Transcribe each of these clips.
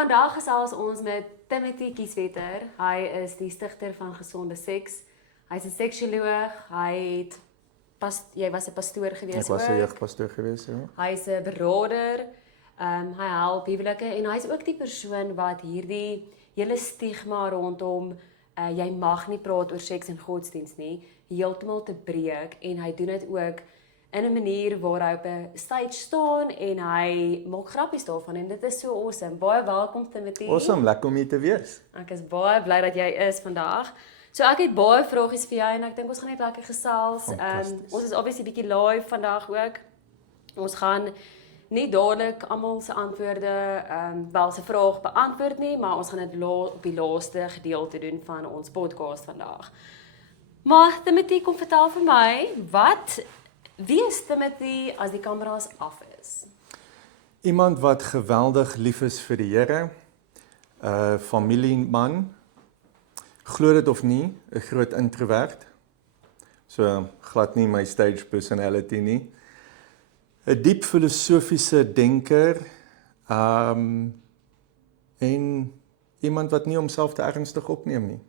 Vandaag gesels ons met Timothy Kieswetter. Hy is die stigter van Gesonde Seks. Hy's 'n seksioloog. Jy was 'n pastoor gewees ook. Ek was 'n jeugpastoor gewees, ja. Hy's 'n beraader. Hy help huwelike en hy's ook die persoon wat hierdie hele stigma rondom jy mag nie praat oor seks en godsdiens nie, heeltemal te breek en hy doen dit ook in 'n manier waar hy op 'n stage staan en hy maak grappies daarvan en dit is so awesome. Baie welkom Timothy. Awesome, lekker om hier te wees. Ek is baie bly dat jy is vandag. So ek het baie vragies vir jou en ek dink ons gaan net lekker gesels. Ons is obviously bietjie live vandag ook. Ons gaan nie dadelik almal se antwoorde wel se vraag beantwoord nie, maar ons gaan dit op die laaste gedeelte doen van ons podcast vandag. Maar Timothy, kom vertel vir my, wie is Timothy as die kameras af is? Iemand wat geweldig lief is vir die Here, 'n familieman, glo dit of nie, 'n groot introvert. So glad nie my stage personality nie. 'n Diep filosofiese denker, en iemand wat nie homself te ernstig opneem nie.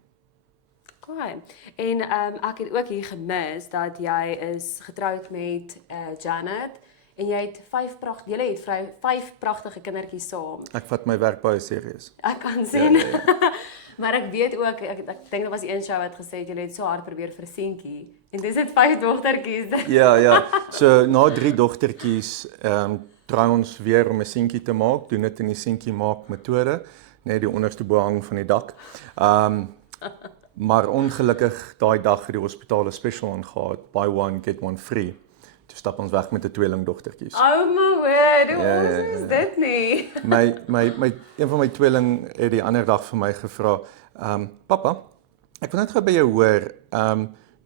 Okay. En ek het ook hier gemis dat jy is getroud met Janet en jy het 5 pragtige kindertjies saam. Ek vat my werk baie serieus. Ek kan sien. Ja. Maar ek weet ook, ek dink dit was die een show wat gesê het jy het so hard probeer vir 'n seentjie. En dis dit 5 dogtertjies. Ja. So na 3 dogtertjies try ons weer om 'n seentjie te maak, doen dit in die seentjie maak metode, net die onderste behang van die dak. Maar ongelukkig daai dag het die hospitaal 'n special aangehad, buy one get one free. Toe stap ons weg met 'n tweelingdogtertjies. Oh my word, hoe is dit nie? Een van my tweeling het die ander dag vir my gevra, "Pappa, ek wil net gou by jou hoor,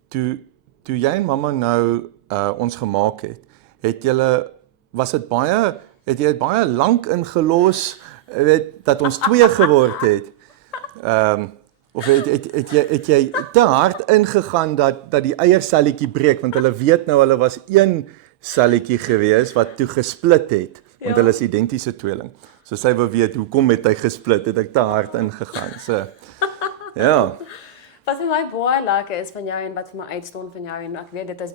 toe jy en mamma nou ons gemaak het jy baie lank ingelos, weet dat ons 2 geword het? Of het jy te hard ingegaan dat die eierselletjie breek, want hulle weet nou hulle was 1 selletjie gewees wat toe gesplit het, want hulle is identiese tweeling. So sy wil weet hoekom het hy gesplit, het ek te hard ingegaan. So ja. Wat vir my baie lekker is van jou en wat vir my uitstaan van jou en ek weet dit is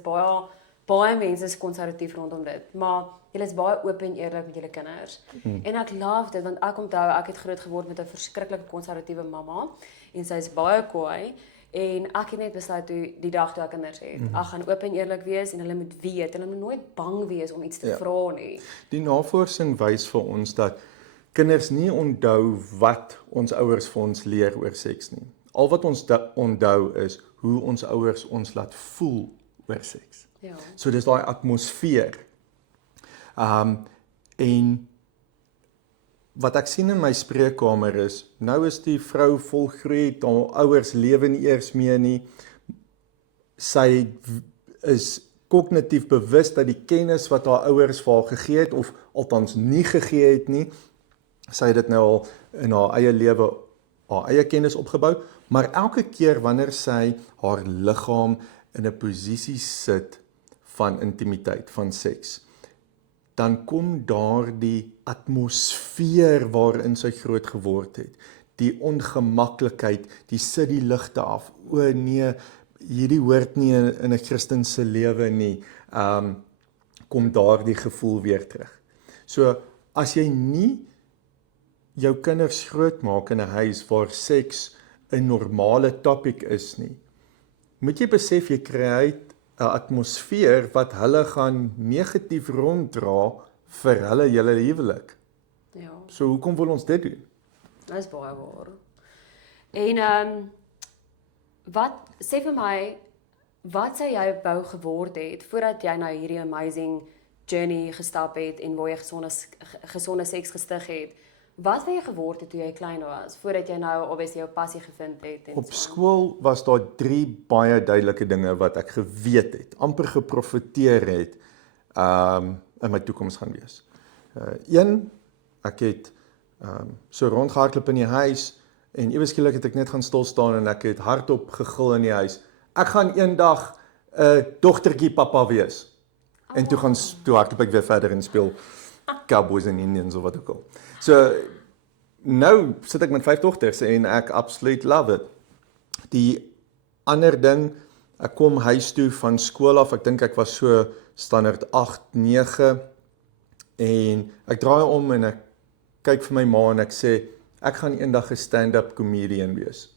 baie mense is konservatief rondom dit, maar julle is baie oop en eerlik met julle kinders. En ek love dit want ek onthou ek het groot geword met 'n verskriklike konservatiewe mamma en sy is baie kwaai en ek het net besluit toe die dag toe ek kinders het, ek gaan oop en eerlik wees en hulle moet weet, hulle moet nooit bang wees om iets te vra nie. Die navorsing wys vir ons dat kinders nie onthou wat ons ouers vir ons leer oor seks nie. Al wat ons onthou is hoe ons ouers ons laat voel oor seks. Ja. So dis daai atmosfeer. En wat ek sien in my spreekkamer is, nou is die vrou volgroei, haar ouers lewe nie eers meer nie. Sy is kognitief bewus dat die kennis wat haar ouers vir haar gegee het, of althans nie gegee het nie, sy het dit nou al in haar eie lewe, haar eie kennis opgebou, maar elke keer wanneer sy haar liggaam in 'n posisie sit van intimiteit, van seks, dan kom daar die atmosfeer waarin sy groot geword het, die ongemaklikheid, die sit die ligte af, o nee, hierdie hoort nie in 'n Christense lewe nie, kom daar die gevoel weer terug. So, as jy nie jou kinders grootmaak in 'n huis waar seks 'n normale topic is nie, moet jy besef jy kry 'n atmosfeer wat hulle gaan negatief ronddra vir hulle hele huwelik. Ja. So hoekom wil ons dit doen? Dit is baie waar. En sê vir my, wat sou jy wou geword het voordat jy nou hierdie amazing journey gestap het en waar jy gesonde seks gestig het? Wat wou jy geword het toe jy klein was, voordat jy nou obviously jou passie gevind het? En Op skool was daar 3 baie duidelike dinge wat ek geweet het, amper geprofeteer het, in my toekoms gaan wees. Een, ek het so rondgehardloop in die huis, en ewe skielik het ek net gaan stil staan en ek het hardop gegil in die huis. Ek gaan eendag 'n dogtertjie pappa wees. En toe hardloop ek weer verder en speel Cowboys en Indians of wat ook al. So, nou sit ek met 5 dogters en ek absoluut love it. Die ander ding, ek kom huis toe van skool af, ek dink ek was so standaard 8, 9 en ek draai om en ek kyk vir my ma en ek sê, ek gaan eendag 'n stand-up comedian wees.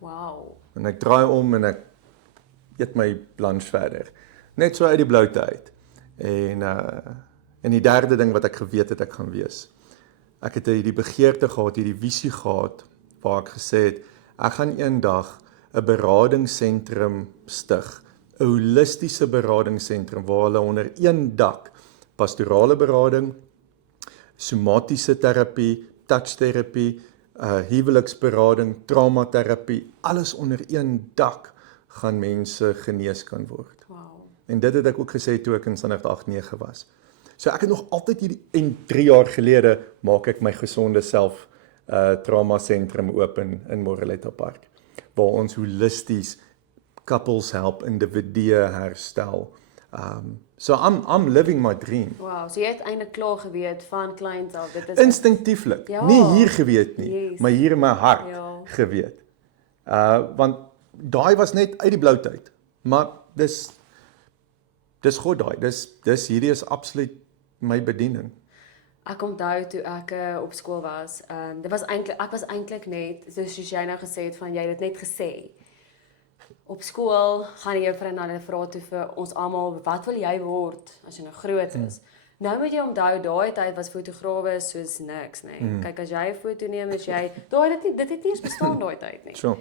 Wow. En ek draai om en ek eet my lunch verder. Net so uit die bloute uit. En die derde ding wat ek geweet het ek gaan wees. Ek het hierdie begeerte gehad, hierdie visie gehad, waar ek gesê het, ek gaan eendag 'n beradingsentrum stig. 'n Holistiese beradingsentrum waar hulle onder een dak pastorale berading, somatiese terapie, touchterapie, huweliksberading, traumaterapie, alles onder een dak gaan mense genees kan word. Wow. En dit het ek ook gesê toe ek in standaard 8, 9 was. So ek het nog altyd hierdie, en 3 jaar gelede maak ek my gesonde self trauma sentrum oop in Moreletta Park, waar ons holisties couples help, individue herstel. So I'm living my dream. Wow, so jy het eintlik klaar geweet van kleins af, dit is Instinctieflik, Ja. nie hier geweet nie, Yes. maar hier in my hart Ja. geweet. Want daai was net uit die bloute uit. Maar dis God daai. Hierdie is absoluut my bediening. Ek onthou toe ek op skool was, dit was eintlik ek was eintlik net soos jy nou gesê het van jy het dit net gesê. Op skool gaan die juffrou na hulle vra toe vir ons almal, wat wil jy word as jy nou groot is? Nou moet jy onthou, daai tyd was fotograwe soos niks, nê. Kyk, as jy 'n foto neem, is jy dit het nie eens bestaan daai tyd nie. So.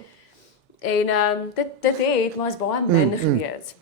En dit het maar is baie min gewees.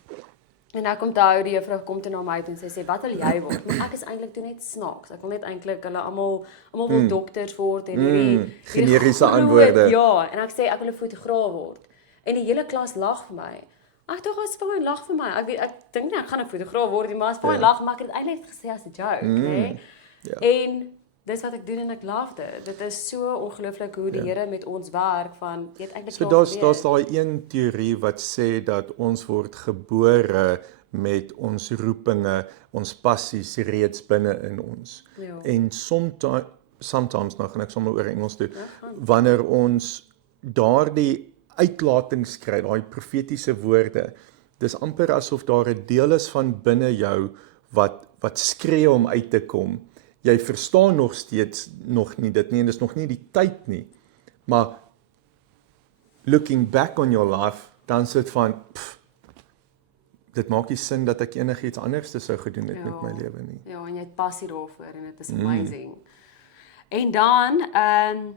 En ek onthou die juffrou kom toe na my toe en sy sê, "Wat wil jy word?" Maar ek is eintlik toe net snaaks. Ek wil net eintlik hulle almal wil dokters word en hierdie generiese groot- antwoorde. Ja, en ek sê ek wil 'n fotograaf word. En die hele klas lag vir my. Ek dink was fyn lag vir my. Ek dink nie ek gaan 'n fotograaf word nie, maar is fyn lag, maar ek het dit eintlik gesê as 'n joke, nê. Ja. En dis wat ek doen en ek love dit. Dit is so ongelooflik hoe die Here met ons werk van jy het eintlik So daar's daai een teorie wat sê dat ons word gebore met ons roepinge, ons passies reeds binne in ons. Ja. En sometimes nou gaan ek sommer oor Engels toe, wanneer ons daardie uitlatings kry, daai profetiese woorde, dis amper asof daar 'n deel is van binne jou wat skree om uit te kom. Jy verstaan nog steeds nog nie dit nie en dis nog nie die tyd nie. Maar looking back on your life, dan sit van dit maak nie sin dat ek enigiets anders sou gedoen het met my lewe nie. Ja, en jy het passie daarvoor en dit is amazing. En dan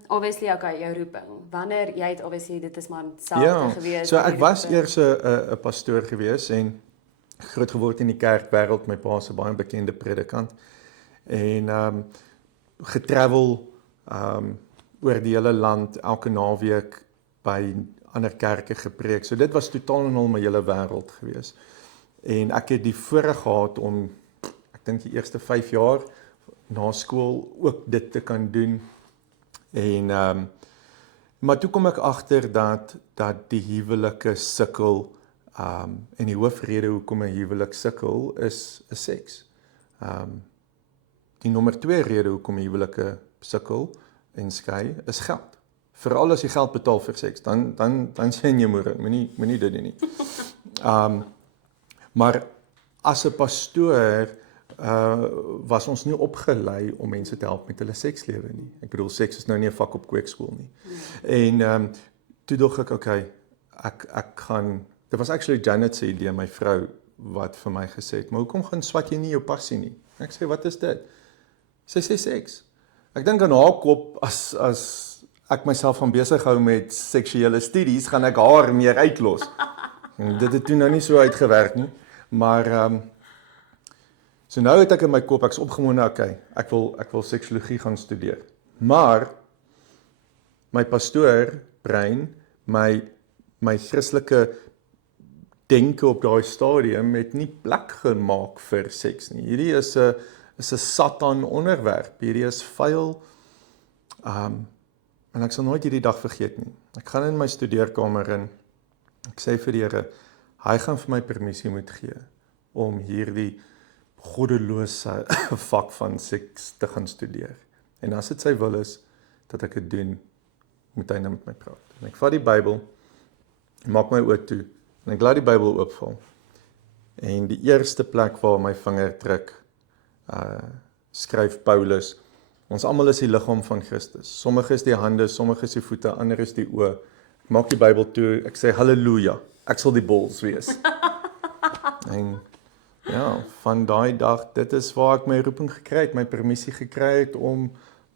obviously okay, jou roeping. Wanneer jy het obviously dit is maar selfde gewees. So ek was eers 'n pastoor gewees en groot geword in die kerkwêreld, my pa is 'n baie bekende predikant. En getravel oor die hele land elke naweek by ander kerke gepreek. So dit was totaal en al my hele wêreld gewees. En ek het die voorreg gehad om ek dink die eerste 5 jaar na skool ook dit te kan doen. En maar toe kom ek agter dat die huwelike sukkel en die hoofrede hoekom 'n huwelik sukkel is seks. Die nommer 2 rede hoekom huwelike sukkel en skei is geld. Veral as jy geld betaal vir seks, dan sien jy moenie dit doen nie. Maar as 'n pastoor was ons nie opgelei om mense te help met hulle sekslewe nie. Ek bedoel seks is nou nie 'n vak op kweekskool nie. En toe dog ek okay, ek gaan dit was actually Janet se idee, my vrou wat vir my gesê het, maar hoekom gaan swat jy nie jou passie nie? Ek sê wat is dit? Sy sê seks. Ek dink aan haar kop as ek myself gaan besig hou met seksuele studies, gaan ek haar meer uitlos. En dit het toe nou nie so uitgewerk nie, maar so nou het ek in my kop, ek's opgewonde, okay, ek wil seksiologie gaan studeer. Maar my pastoor brein, my Christelike denke op daai stadium het nie plek gemaak vir seks nie. Hierdie is 'n Satan onderwerp. Hierdie is vuil. En ek sal nooit hierdie dag vergeet nie. Ek gaan in my studeerkamer in. Ek sê vir die Here, hy gaan vir my permissie moet gee om hierdie goddelose vak van seks te gaan studeer. En as dit sy wil is, dat ek dit doen, moet hy nou met my praat. En ek vat die Bybel, maak my oë toe, en ek laat die Bybel oopval. En die eerste plek waar my vinger druk, skryf Paulus, ons almal is die liggaam van Christus. Sommige is die hande, sommige is die voete, ander is die oë. Ek maak die Bybel toe, ek sê halleluja, ek sal die balls wees. En ja, van daai dag, dit is waar ek my roeping gekry het, my permissie gekry het om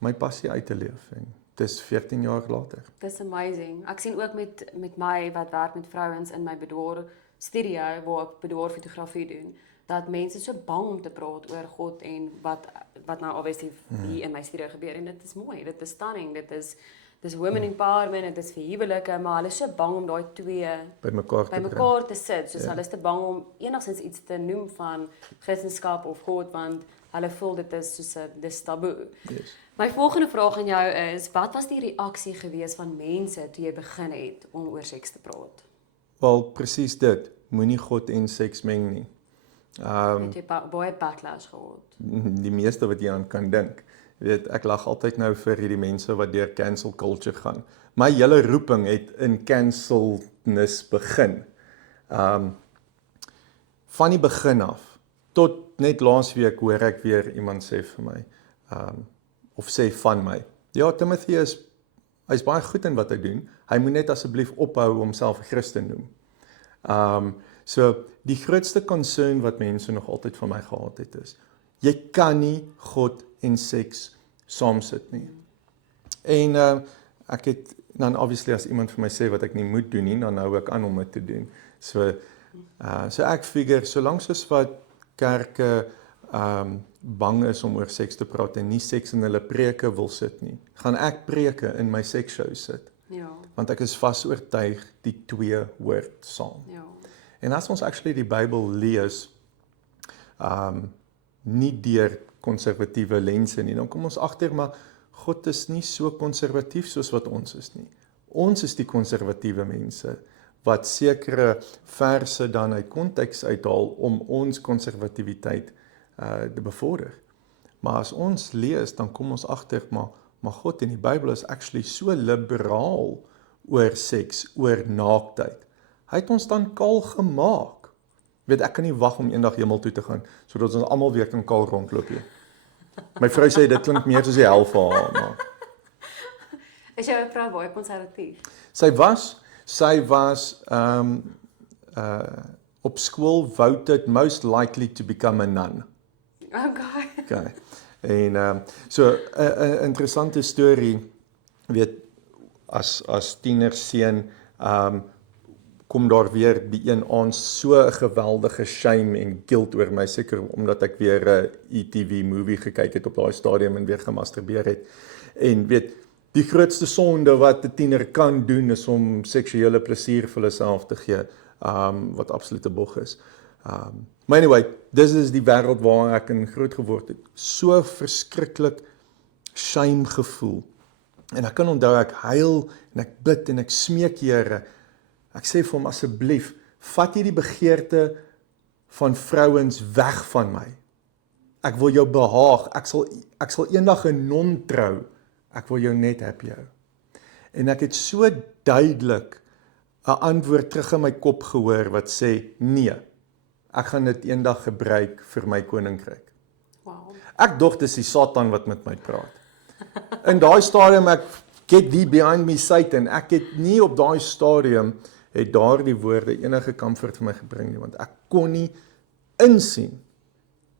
my passie uit te leef. En dis 14 jaar later. Dis amazing. Ek sien ook met my wat werk met vrouens in my bedoor studio waar ek bedoor fotografie doen, dat mense so bang om te praat oor God en wat nou obviously hier in my studio gebeur en dit is mooi, dit is stunning, dis women empowerment, dit is vir huwelike, maar hulle is so bang om daai twee By mekaar te sit, soos Ja. hulle is te bang om enigstens iets te noem van Christendom of God, want hulle voel dit is soos 'n dis taboe. Yes. My volgende vraag aan jou is, wat was die reaksie gewees van mense toe jy begin het om oor seks te praat? Wel, presies dit, moenie God en seks meng nie. Het jy baie backlash gehad? Die meeste wat jy aan kan dink. Jy weet, ek lag altyd nou vir hierdie mense wat deur cancel culture gaan. My hele roeping het in cancelness begin. Van die begin af, tot net laasweek hoor ek weer iemand sê vir my, of sê van my, ja, Timothy hy's baie goed in wat hy doen, hy moet net asseblief ophou om homself 'n Christen noem. So, die grootste concern wat mense nog altyd van my gehad het is, jy kan nie God en seks saamsit nie. En ek het, dan obviously as iemand vir my sê wat ek nie moet doen nie, dan hou ek aan om dit te doen. So ek figure, solank soos wat kerke bang is om oor seks te praat en nie seks in hulle preke wil sit nie, gaan ek preke in my seksshow sit. Ja, Want ek is vas oortuig die twee hoort saam. ja. En as ons actually die Bybel lees, nie deur konservatiewe lense nie, dan kom ons agter, maar God is nie so konservatief soos wat ons is nie. Ons is die konservatiewe mense, wat sekere verse dan uit konteks uithaal om ons konservativiteit te bevorder. Maar as ons lees, dan kom ons agter, maar God en die Bybel is actually so liberaal oor seks, oor naaktheid. Hy het ons dan kaal gemaak. Weet, ek kan nie wag om eendag hemel toe te gaan, sodat ons almal weer kan kaal rondloop hier. My vrou sê dit klink meer soos die hel vir haar, maar Is jou vrou baie konservatief? sy was op skool voted most likely to become a nun. Okay. Okay. En so 'n interessante storie, weet, as tienerseun kom daar weer die een aand so 'n geweldige shame en guilt oor my, seker omdat ek weer 'n ETV movie gekyk het op daai stadium en weer gemasturbeer het. En weet, die grootste sonde wat 'n tiener kan doen is om seksuele plesier vir hulle self te gee, wat absolute bog is. Maar anyway, dis is die wêreld waar ek in groot geword het. So verskriklik shame gevoel. En ek kan onthou ek huil en ek bid en ek smeek Here. Ek sê vir hom asseblief, vat hierdie begeerte van vrouens weg van my. Ek wil jou behaag. Ek sal eendag 'n non trou. Ek wil jou net happy hou. En ek het so duidelik 'n antwoord terug in my kop gehoor wat sê, nee, ek gaan dit eendag gebruik vir my koninkryk. Wow. Ek dog dis die Satan wat met my praat. In daai stadium, ek get thee behind me Satan, ek het nie op daai stadium, het daardie woorde enige comfort vir my gebring nie, want ek kon nie insien,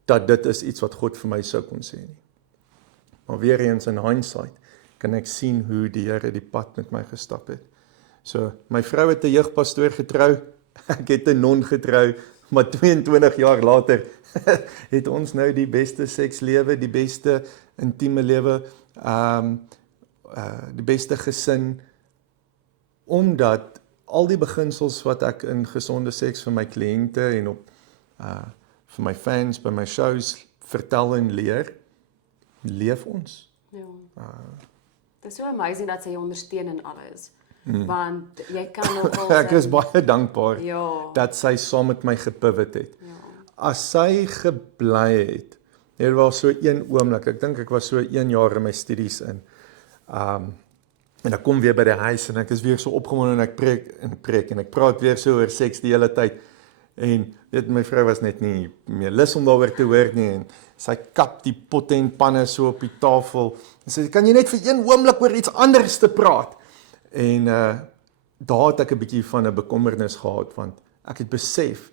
dat dit is iets wat God vir my sou kon sê nie. Maar weer eens in hindsight, kan ek sien hoe die Here die pad met my gestap het. So, my vrou het 'n jeugpastoor getrou, ek het 'n non getrou, maar 22 jaar later het ons nou die beste sekslewe, die beste intieme lewe, die beste gesin, omdat al die beginsels wat ek in gesonde seks vir my kliënte en op vir my fans by my shows vertel en leef ons. Ja. Dit is so amazing dat sy jou ondersteun in alles. Want jy kan nogal Ek is baie dankbaar ja, dat sy saam met my gepivot het. ja. As sy gebly het, was so een oomblik, ek dink ek was so 1 jaar in my studies in, En ek kom weer by die huis en ek is weer so opgewonde en ek preek en ek praat weer so oor seks die hele tyd. En weet my vrou was net nie meer lus om daaroor te hoor nie en sy kap die potte en panne so op die tafel. En sy sê, kan jy net vir een oomblik oor iets anders te praat? En daar het ek 'n bietjie van 'n bekommernis gehad want ek het besef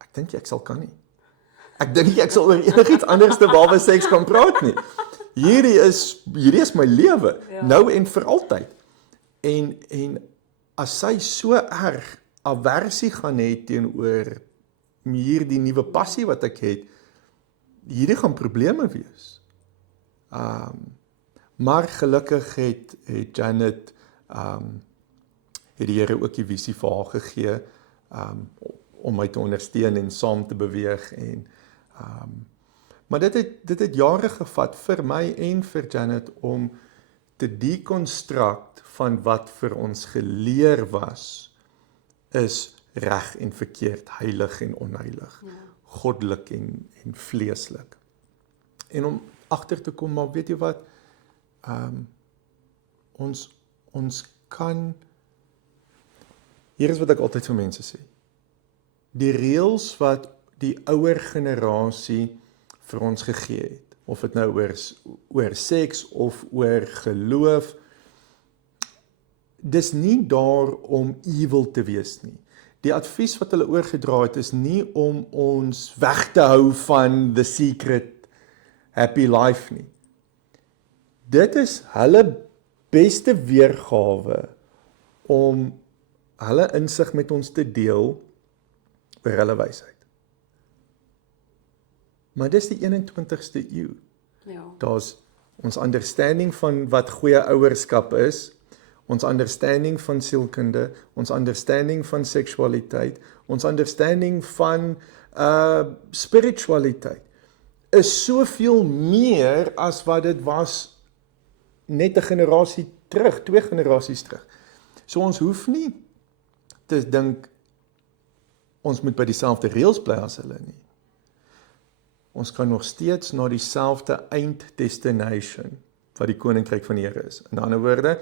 ek dink ek sal kan nie. Ek dink ek sal oor enigiets anders te behalwe seks kan praat nie. Hierdie is my lewe, nou en vir altyd. En as sy so erg aversie gaan hê teenoor hierdie nuwe passie wat ek het, hierdie gaan probleme wees. Maar gelukkig het Janet het die Here ook die visie vir haar gegee om my te ondersteun en saam te beweeg en maar dit het jare gevat vir my en vir Janet om te deconstruct van wat vir ons geleer was is reg en verkeerd, heilig en onheilig, goddelik en vleeslik. En om agter te kom, maar weet jy wat, ons kan, hier is wat ek altyd vir mense sê, die reëls wat die ouer generasie vir ons gegee het, of dit nou oor seks of oor geloof, dis nie daar om evil te wees nie. Die advies wat hulle oorgedra het is nie om ons weg te hou van the secret happy life nie. Dit is hulle beste weergawe om hulle insig met ons te deel oor hulle wysheid. Maar dis die 21ste eeu. Ja. Daar's ons understanding van wat goeie ouerskap is, ons understanding van sielkunde, ons understanding van seksualiteit, ons understanding van spiritualiteit, is soveel meer as wat dit was net 'n generasie terug, 2 generasies terug. So ons hoef nie te dink, ons moet by dieselfde reëls bly as hulle nie. Ons kan nog steeds na dieselfde eind-destination, wat die koninkryk van die Here is. In ander woorde,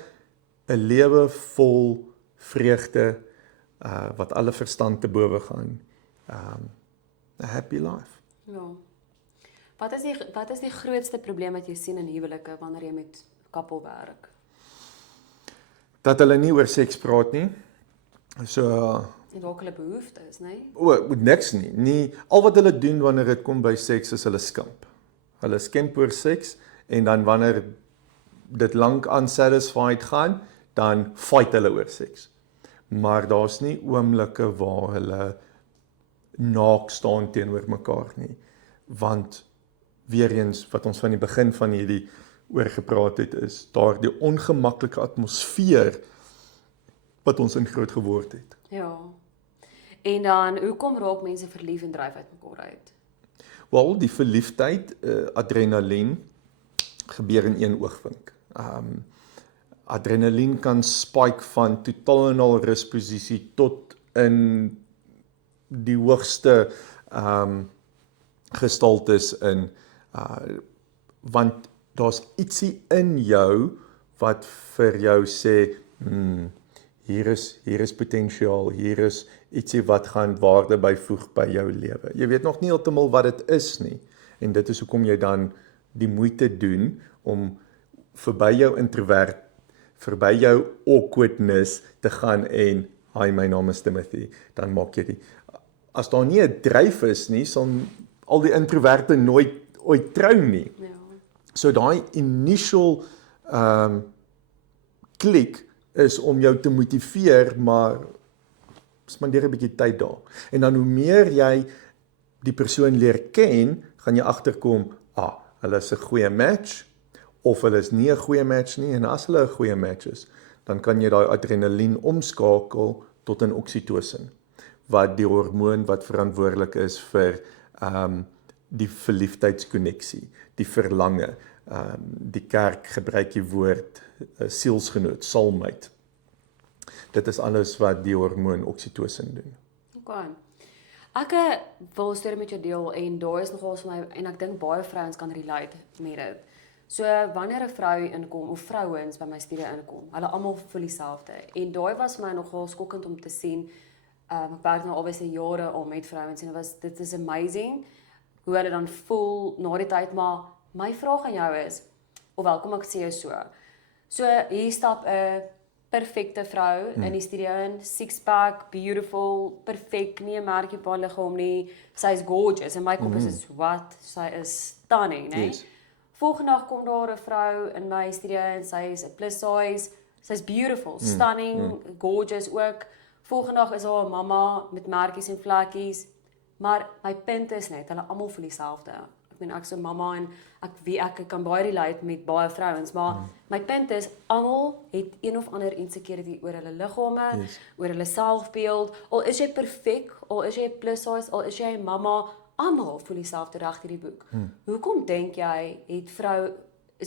'n lewe vol vreugde, wat alle verstand te bowe gaan. A happy life. Ja. Wat is die grootste probleem wat jy sien in huwelike wanneer jy met koppel werk? Dat hulle nie oor seks praat nie. So En dalk hulle behoeftes, nê? Niks nie. Al wat hulle doen wanneer dit kom by seks is hulle skimp. Hulle skimp oor seks en dan wanneer dit lank unsatisfied gaan, dan fight hulle oor seks. Maar daar's nie oomblikke waar hulle naak staan teenoor mekaar nie. Want weer eens wat ons van die begin van hierdie oor gepraat het is daardie ongemaklike atmosfeer wat ons in groot geword het. Ja. En dan, hoekom raak mense verlief en dryf uit mekaar uit? Wel, die verliefdheid, adrenalien, gebeur in een oogwink. Adrenalien kan spike van totaal en al rusposisie tot in die hoogste gestaltes in, want daar's ietsie in jou wat vir jou sê, hier is potensiaal, hier is ietsie wat gaan waarde byvoeg by jou lewe. Jy weet nog nie heeltemal wat dit is nie, en dit is hoekom jy dan die moeite doen om verby jou introvert, verby jou awkwardness te gaan en, hi, my naam is Timothy, dan maak jy die. As daar nie 'n dryf is nie, sal al die introverte nooit ooit trou nie. Ja. So daai initial klik is om jou te motiveer, maar spandeer 'n bietjie tyd daar. En dan hoe meer jy die persoon leer ken, gaan jy agterkom, hulle is 'n goeie match, of hulle is nie 'n goeie match nie, en as hulle 'n goeie match is, dan kan jy daai adrenalien omskakel tot 'n oksitosin, wat die hormoon wat verantwoordelik is vir die verliefdheidskonneksie, die verlange. Die kerk gebruik die woord sielsgenoot, soulmate. Dit is alles wat die hormoon oksitosin doen. Okay. Ek wil 'n storie met jou deel en daar is nogal vir my en ek dink baie vrouens kan relate met dit. So wanneer 'n vrou inkom of vrouens by my studie inkom, hulle almal voel dieselfde. En daai was my nogal skokkend om te sien. Ek werk nou alweer jare al met vrouens en dit is amazing hoe hulle dan voel na die tyd, maar my vraag aan jou is, ofwel kom ek sê jou so. So hier stap 'n perfekte vrou in die studio in, six-pack, beautiful, perfek, nie 'n merkie op haar liggaam nie. Sy is gorgeous en my kop is what? Sy is stunning, né? Yes. Volgende dag kom daar 'n vrou in my studio en sy is 'n plus size. Sy's beautiful, stunning, gorgeous ook. Volgende dag is haar 'n mamma met merkies en vlekkies. Maar my punt is net, hulle almal voel dieselfde. Ek so mamma en ek kan baie relate met baie vrouens, maar my punt is almal het een of ander insecurity oor hulle liggame, oor hulle selfbeeld. Al is jy perfek, al is jy 'n plus size, al is jy 'n mamma, almal voel dieselfde reg hierdie boek. Hoekom dink jy is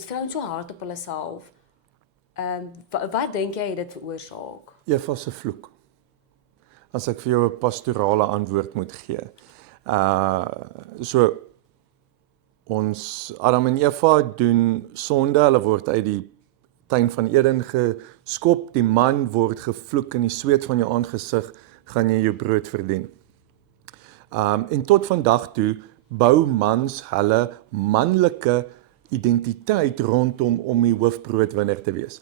vrouens so hard op hulle self? Wat dink jy het dit veroorsaak? Eva se vloek. As ek vir jou 'n pastorale antwoord moet gee. So ons Adam en Eva doen sonde, hulle word uit die tuin van Eden geskop, die man word gevloek in die sweet van jou aangesig gaan jy jou brood verdien. En tot vandag toe bou mans hulle manlike identiteit rondom om die hoofbroodwinner te wees.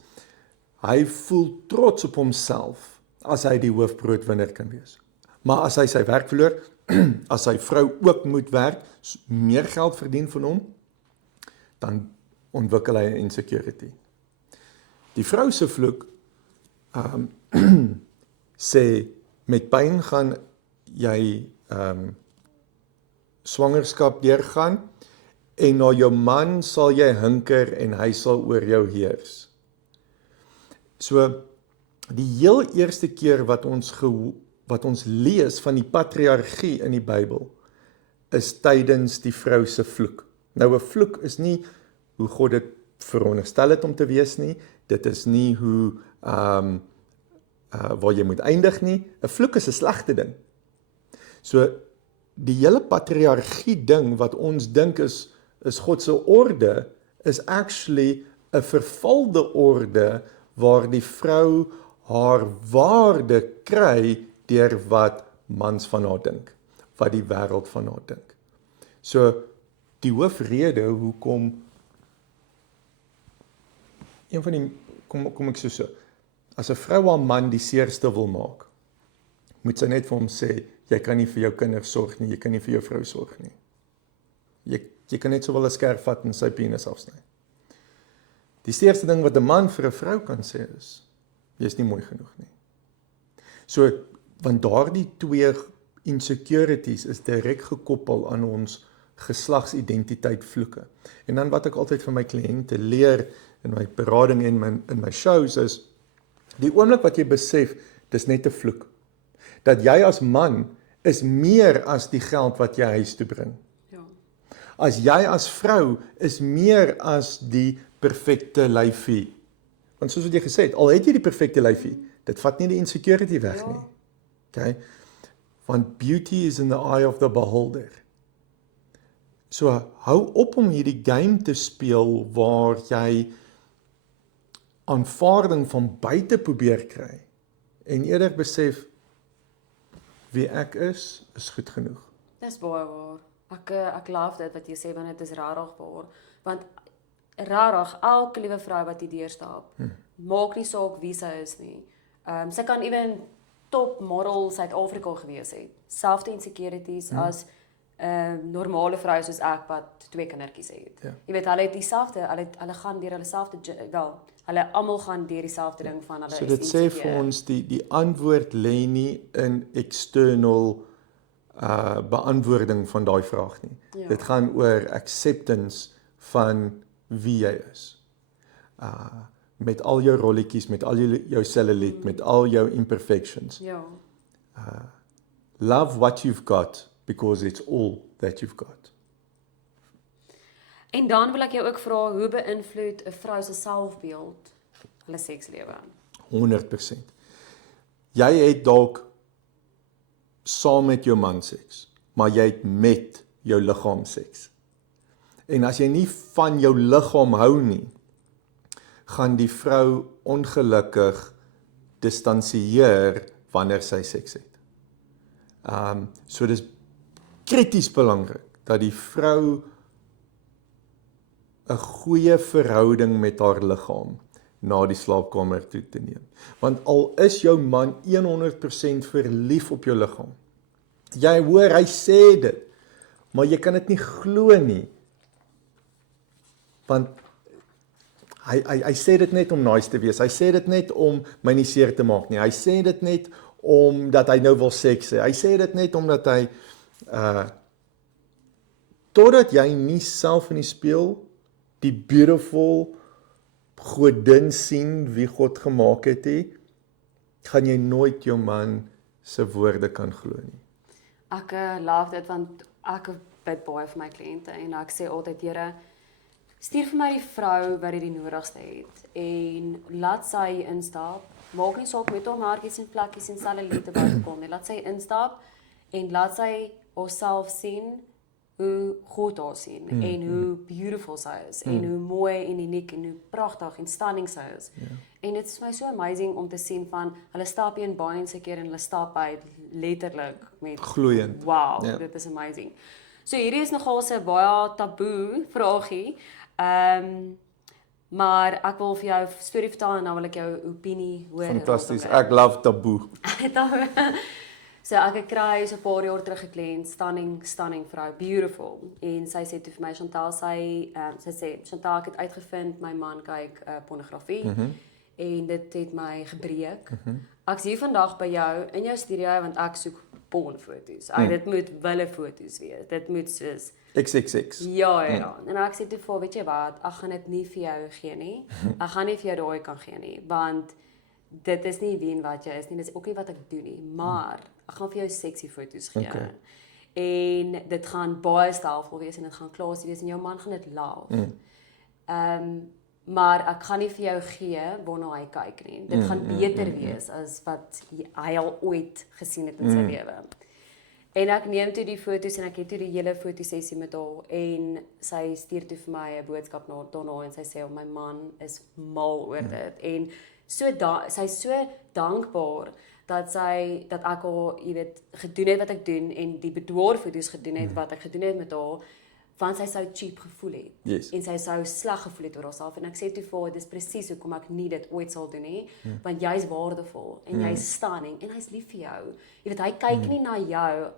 Hy voel trots op homself as hy die hoofbroodwinner kan wees. Maar as hy sy werk verloor, as sy vrou ook moet werk, meer geld verdien van hom, dan ontwikkel hy 'n insecurity. Die vrou se vloek sê met pyn gaan jy swangerskap deurgaan en na jou man sal jy hinker en hy sal oor jou heers. So die heel eerste keer wat ons lees van die patriargie in die Bybel is tydens die vrou se vloek. Nou 'n vloek is nie hoe God dit veronderstel het om te wees nie. Dit is nie hoe waar jy moet eindig nie. 'n Vloek is 'n slegte ding. So die hele patriargie ding wat ons dink is God se orde is actually 'n vervalde orde waar die vrou haar waarde kry deur wat mans van haar dink, wat die wêreld van haar dink. So die hoofrede hoekom een van die kom ek so as 'n vrou haar man die seerste wil maak, moet sy net vir hom sê jy kan nie vir jou kinders sorg nie, jy kan nie vir jou vrou sorg nie. Jy kan net sowel 'n skerp vat en sy penis afsny. Die eerste ding wat 'n man vir 'n vrou kan sê is jy is nie mooi genoeg nie. So want daardie twee insecurities is direk gekoppel aan ons geslagsidentiteit vloeke. En dan wat ek altyd vir my kliënte leer in my berading en in my shows is die oomblik wat jy besef dis net 'n vloek. Dat jy as man is meer as die geld wat jy huis toe bring. Ja. As jy as vrou is meer as die perfekte lyfie. Want soos wat jy gesê het, al het jy die perfekte lyfie, dit vat nie die insecurity weg nie. Okay? Want beauty is in the eye of the beholder. So hou op om hierdie game te speel waar jy aanvaarding van buite probeer kry en eerder besef wie ek is goed genoeg. Dis baie waar. Ek love dit wat jy sê want dit is rarig waar. Want rarig elke liewe vrou wat hier deurstap, maak nie saak wie sy is nie. Sy kan ewen top model Suid-Afrika gewees het. Selfde insecurities as normale vrou soos ek wat 2 kindertjies het. Ja. Jy weet, hulle het dieselfde, hulle gaan deur hulle selfde hulle almal gaan deur dieselfde ding van hulle So dit sê vir ons die antwoord lê nie in external beantwoording van daai vraag nie. Ja. Dit gaan oor acceptance van wie jy is. Met al jou rolletjies, met al jou cellulite, met al jou imperfections. Ja. Love what you've got because it's all that you've got. En dan wil ek jou ook vra, hoe beïnvloed 'n vrou se selfbeeld hulle sekslewe? 100%. Jy het dalk saam met jou man seks, maar jy het met jou liggaam seks. En as jy nie van jou liggaam hou nie, gaan die vrou ongelukkig distansieer wanneer sy seks het. So dis krities belangrik dat die vrou 'n goeie verhouding met haar liggaam na die slaapkamer toe te neem. Want al is jou man 100% verlief op jou liggaam, jy hoor hy sê dit, maar jy kan dit nie glo nie, want hy sê dit net om nice te wees, hy sê dit net om my nie seer te maak nie, hy sê dit net omdat hy nou wil seks hê, hy sê dit net omdat hy, totdat jy nie self in die spieël, die beautiful godin sien wie God gemaak het nie, gaan jy nooit jou man se woorde kan glo nie. Ek love dit, want ek bid baie vir my kliënte, en ek sê altyd, Here, stuur vir my die vrou wat dit die nodigste het, en laat sy instap, maak nie saak met hom haartjies en plakkies en cellulite buitekom nie, laat sy instap, en laat sy haarself sien, hoe God haar sien, en hoe beautiful sy is, en hoe mooi en uniek, en hoe pragtig en stunning sy is. En dit is my so amazing om te sien van, hulle stap hier in baie en seker, en hulle stap uit letterlik met, Gloeiend. wow, dit is amazing. So hierdie is nogal 'n baie taboe vraagie, maar ek wil vir jou 'n storie vertel, en dan wil ek jou opinie hoor. Fantasties, ek love taboe. So ek kry so 'n paar jaar terug 'n kliënt, stunning vrou, beautiful. En sy sê toe vir my, Chantal, sy sê, Chantal, ek het uitgevind, my man kyk pornografie, en dit het my gebreek. Ek is hier vandag by jou, in jou studio, want ek soek pornfoto's. Dit moet wille foto's wees, dit moet soos, XXX. ja. En ek sê toe vir, weet jy wat, ek gaan dit nie vir jou gee nie, ek gaan nie vir jou daai kan gee nie, want dit is nie wie en wat jy is nie, dit is ook nie wat ek doen nie, maar ek gaan vir jou sexy foto's gee. Okay. En dit gaan baie stylvol wees, en dit gaan klasie wees, en jou man gaan dit love. Maar ek gaan nie vir jou gee waarna hy kyk nie. Dit gaan beter wees as wat hy al ooit gesien het in sy lewe. En ek neem toe die foto's, en ek het toe die hele fotosessie met haar, en sy stuur toe vir my 'n boodskap daarna, en sy sê, my man is mal oor dit, en sy is so dankbaar dat ek haar, jy weet, gedoen het wat ek doen, en die bedwaarfoto's gedoen het wat ek gedoen het met haar, want sy sou cheap gevoel het, Yes. en sy sou sleg gevoel het oor haarself, en ek sê toe vir haar, dis presies hoekom ek nie dit ooit sal doen nie, want jy's waardevol, en jy's stunning, en hy's lief vir jou. Jy weet, hy kyk nie na jou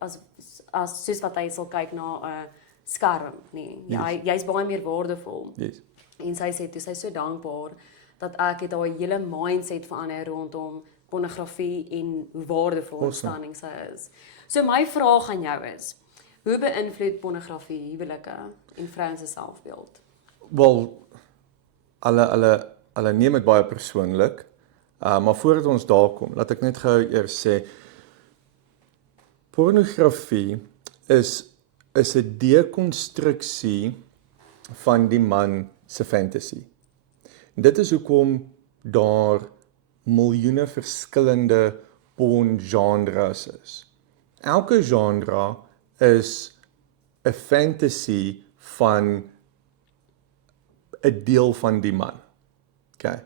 as soos wat hy sal kyk na 'n skerm nie. Jy's baie meer waardevol. Yes. En sy sê toe, sy is so dankbaar dat ek het haar hele mindset verander rondom pornografie en hoe waardevol en stunning sy is. So my vraag aan jou is, hoe beïnvloed pornografie huwelike en vrouens se selfbeeld? Wel, hulle neem dit baie persoonlik, maar voordat ons daar kom, laat ek net gou eers sê, pornografie is 'n dekonstruksie van die man se fantasy. En dit is hoekom daar miljoene verskillende porn genres is. Elke genre is 'n fantasy van 'n deel van die man. Okay.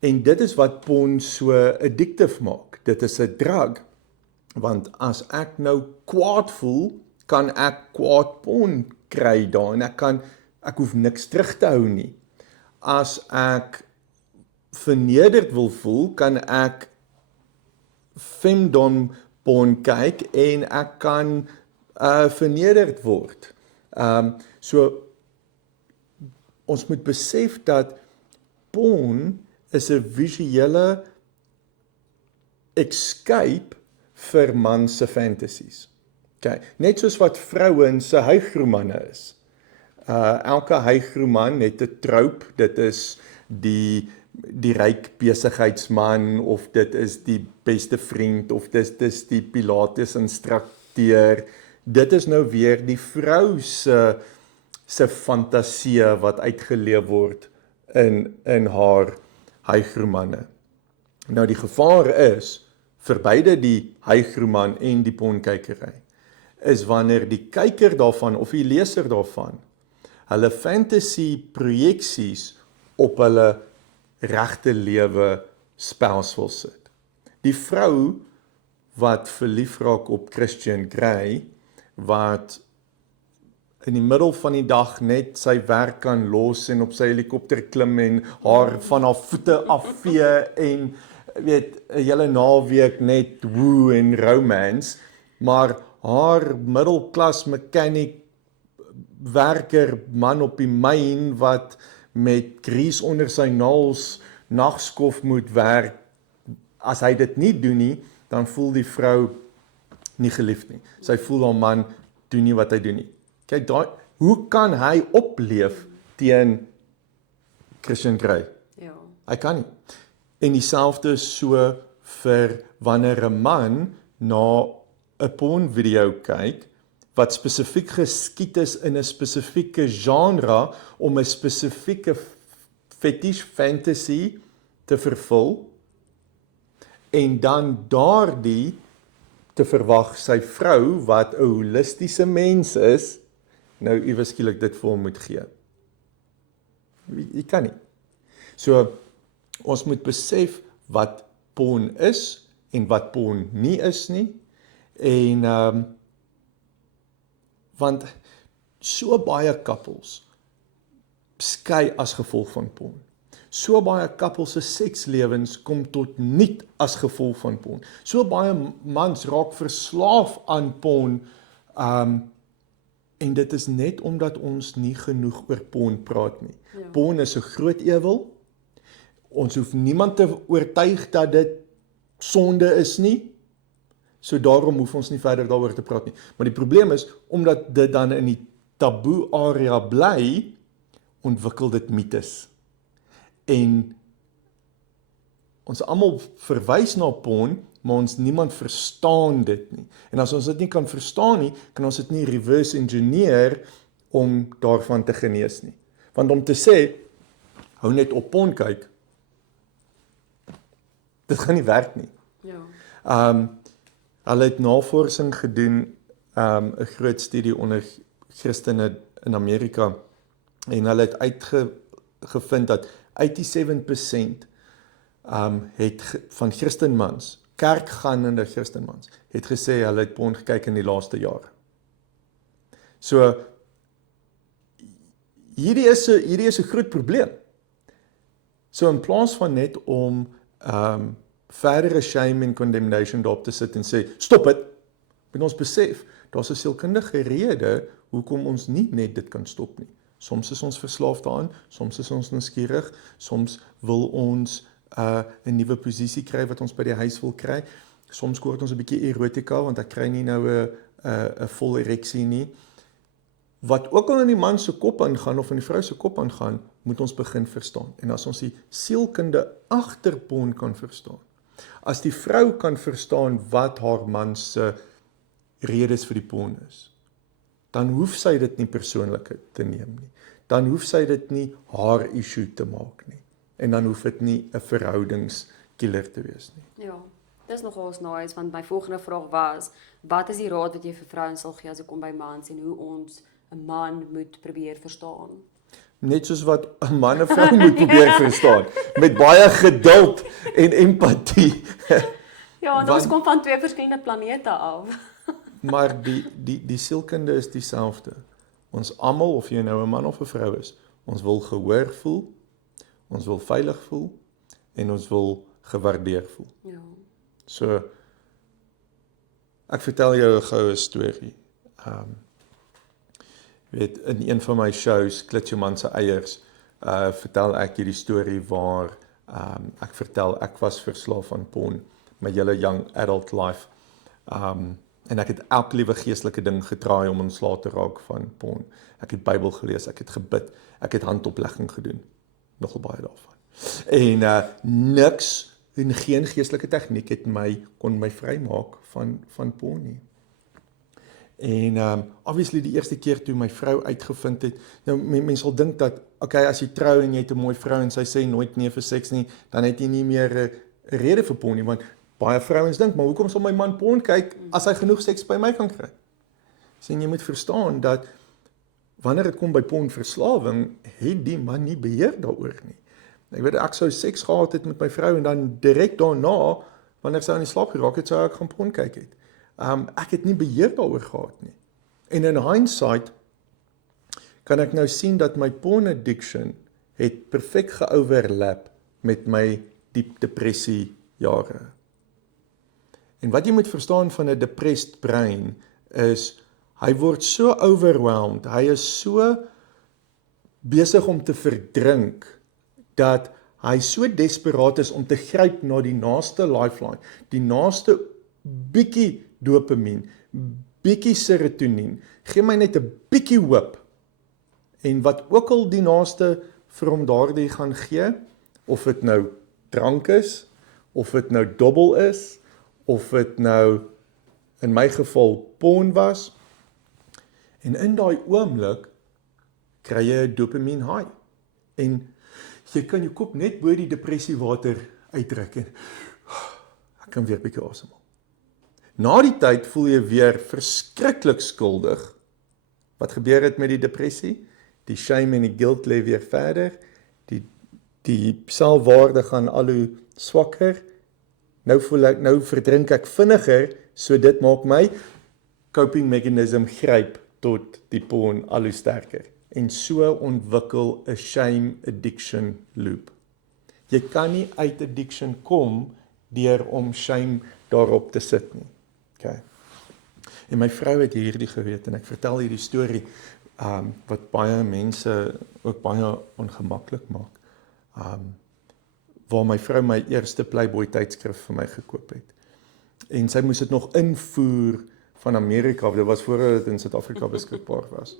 En dit is wat porn so addictive maak. Dit is 'n drug. Want as ek nou kwaad voel, kan ek kwaad porn kry daar, en ek hoef niks terug te hou nie. As ek vernederd wil voel, kan ek femdom porn kyk, en ek kan vernederd word. So, ons moet besef dat porn is 'n visuele escape vir man se fantasies. Okay. Net soos wat vrouens se hygromanne is. Elke hygroman het 'n trope, dit is die ryk besigheidsman, of dit is die beste vriend, of dit is die Pilates instrukteur. Dit is nou weer die vrou se fantasie wat uitgeleef word in haar hygromanne. Nou die gevaar is vir beide die hygroman en die pornkykery is wanneer die kyker daarvan of die leser daarvan hulle fantasy projeksies op hulle regte lewe spousel sit. Die vrou wat verlief raak op Christian Grey, wat in die middel van die dag net sy werk kan los en op sy helikopter klim en haar van haar voete afvee en weet 'n hele naweek net woo en romance, maar haar middelklas mechanic werker man op die myn wat met grease onder sy naels nagskof moet werk, as hy dit nie doen nie, dan voel die vrou nie geliefd nie. Sy voel haar man doen nie wat hy doen nie. Kyk, hoe kan hy opleef teen Christian Grey? Ja. Hy kan nie. En dieselfde is so vir wanneer 'n man na 'n pornvideo kyk, wat spesifiek geskied is in 'n spesifieke genre om 'n spesifieke fetish fantasy te vervul, en dan daardie te verwag sy vrou, wat 'n holistiese mens is, nou iewes skielik dit vir hom moet gee. Jy kan nie. So, ons moet besef wat porn is, en wat porn nie is nie, en want so baie couples skei as gevolg van porn. So baie couples se sekslewens kom tot niet as gevolg van porn. So baie mans raak verslaaf aan porn, en dit is net omdat ons nie genoeg oor porn praat nie. Ja. Porn is 'n groot ewel. Ons hoef niemand te oortuig dat dit sonde is nie. So daarom hoef ons nie verder daaroor te praat nie. Maar die probleem is, omdat dit dan in die taboe area bly, ontwikkel dit mites. En ons almal verwys na porn, maar ons niemand verstaan dit nie. En as ons dit nie kan verstaan nie, kan ons dit nie reverse engineer om daarvan te genees nie. Want om te sê, hou net op porn kyk, dit gaan nie werk nie. Ja. Hulle het navorsing gedoen, 'n groot studie onder Christene in Amerika, en hulle het uitgevind dat 87% van Christenmans, kerkgaande Christenmans, het gesê hulle het porn gekyk in die laaste jaar. So, hierdie is 'n groot probleem. So in plaas van net om verdere shame en condemnation daarop te sit en sê, stop het, moet ons besef, daar's 'n sielkundige rede hoekom ons nie net dit kan stop nie. Soms is ons verslaaf daaraan, soms is ons nuuskierig, soms wil ons 'n nuwe posisie kry wat ons by die huis wil kry, soms kort ons 'n bietjie erotika, want ek kry nie nou 'n vol ereksie nie. Wat ook al in die man se kop aangaan, of in die vrou se kop aangaan, moet ons begin verstaan. En as ons die sielkunde agter porn kan verstaan, as die vrou kan verstaan wat haar man se redes vir die porn is, dan hoef sy dit nie persoonlik te neem nie. Dan hoef sy dit nie haar issue te maak nie. En dan hoef dit nie 'n verhoudingskiller te wees nie. Ja, dis nogals nice, want my volgende vraag was, wat is die raad wat jy vir vrouens sal gee as dit kom by mans en hoe ons 'n man moet probeer verstaan? Net soos wat 'n man 'n vrou moet probeer verstaan, met baie geduld en empatie. Ja, en ons kom van twee verskillende planete af. Maar die sielkunde is dieselfde. Ons almal, of jy nou 'n man of 'n vrou is, ons wil gehoor voel, ons wil veilig voel, en ons wil gewaardeer voel. Ja. So, ek vertel jou 'n goue storie. Weet, in een van my shows, Klits jou man se eiers, vertel ek hierdie storie waar ek vertel, ek was verslaaf aan porn, my hele young adult life, en ek het elke liewe geestelike ding getraai om ontslae te raak van porn. Ek het Bybel gelees, ek het gebid, ek het handoplegging gedoen, nogal baie daarvan. En niks, en geen geestelike tegniek kon my vrymaak van porn nie. En obviously die eerste keer toe my vrou uitgevind het, nou mense sal dink dat, okay, as jy trou en jy het 'n mooi vrou en sy sê nooit nee vir seks nie, dan het jy nie meer 'n rede vir porn nie, want baie vrouens dink, maar hoekom sal my man porn kyk as hy genoeg seks by my kan kry? Sien jy moet verstaan dat wanneer dit kom by pornverslawing, het die man nie beheer daaroor nie. Ek weet ek sou seks gehad het met my vrou en dan direk daarna, wanneer sy aan die slaap geraak het, sou ek gaan porn kyk het. Ek het nie beheer daaroor gehad nie. En in hindsight kan ek nou sien dat my porn addiction het perfek geoverlap met my diep depressie jare. En wat jy moet verstaan van 'n depressed brein is, hy word so overwhelmed, hy is so besig om te verdrink, dat hy so desperaat is om te gryp na die naaste lifeline, die naaste bietjie dopamien, bietjie serotonien, gee my net 'n bietjie hoop, en wat ook al die naaste vir hom daardie gaan gee, of dit nou drank is, of dit nou dobbel is, of dit nou, in my geval, porn was, en in daai oomblik, kry jy 'n dopamine high, en jy kan jou kop net bo die depressiewater uitdruk, en ek kan weer bietjie asemhaal. Na die tyd voel jy weer verskriklik skuldig. Wat gebeur het met die depressie? Die shame en die guilt lê weer verder, die selfwaarde gaan al hoe swakker, nou verdrink ek vinniger, so dit maak my coping mechanism gryp tot die porn al hoe sterker, en so ontwikkel 'n shame addiction loop. Jy kan nie uit addiction kom deur om shame daarop te sit nie. Okay. En my vrou het hierdie geweet, en ek vertel hierdie storie, wat baie mense ook baie ongemaklik maak. Waar my vrou my eerste Playboy tydskrif vir my gekoop het. En sy moes dit nog invoer van Amerika, dit was voordat dit in Suid-Afrika beskikbaar was.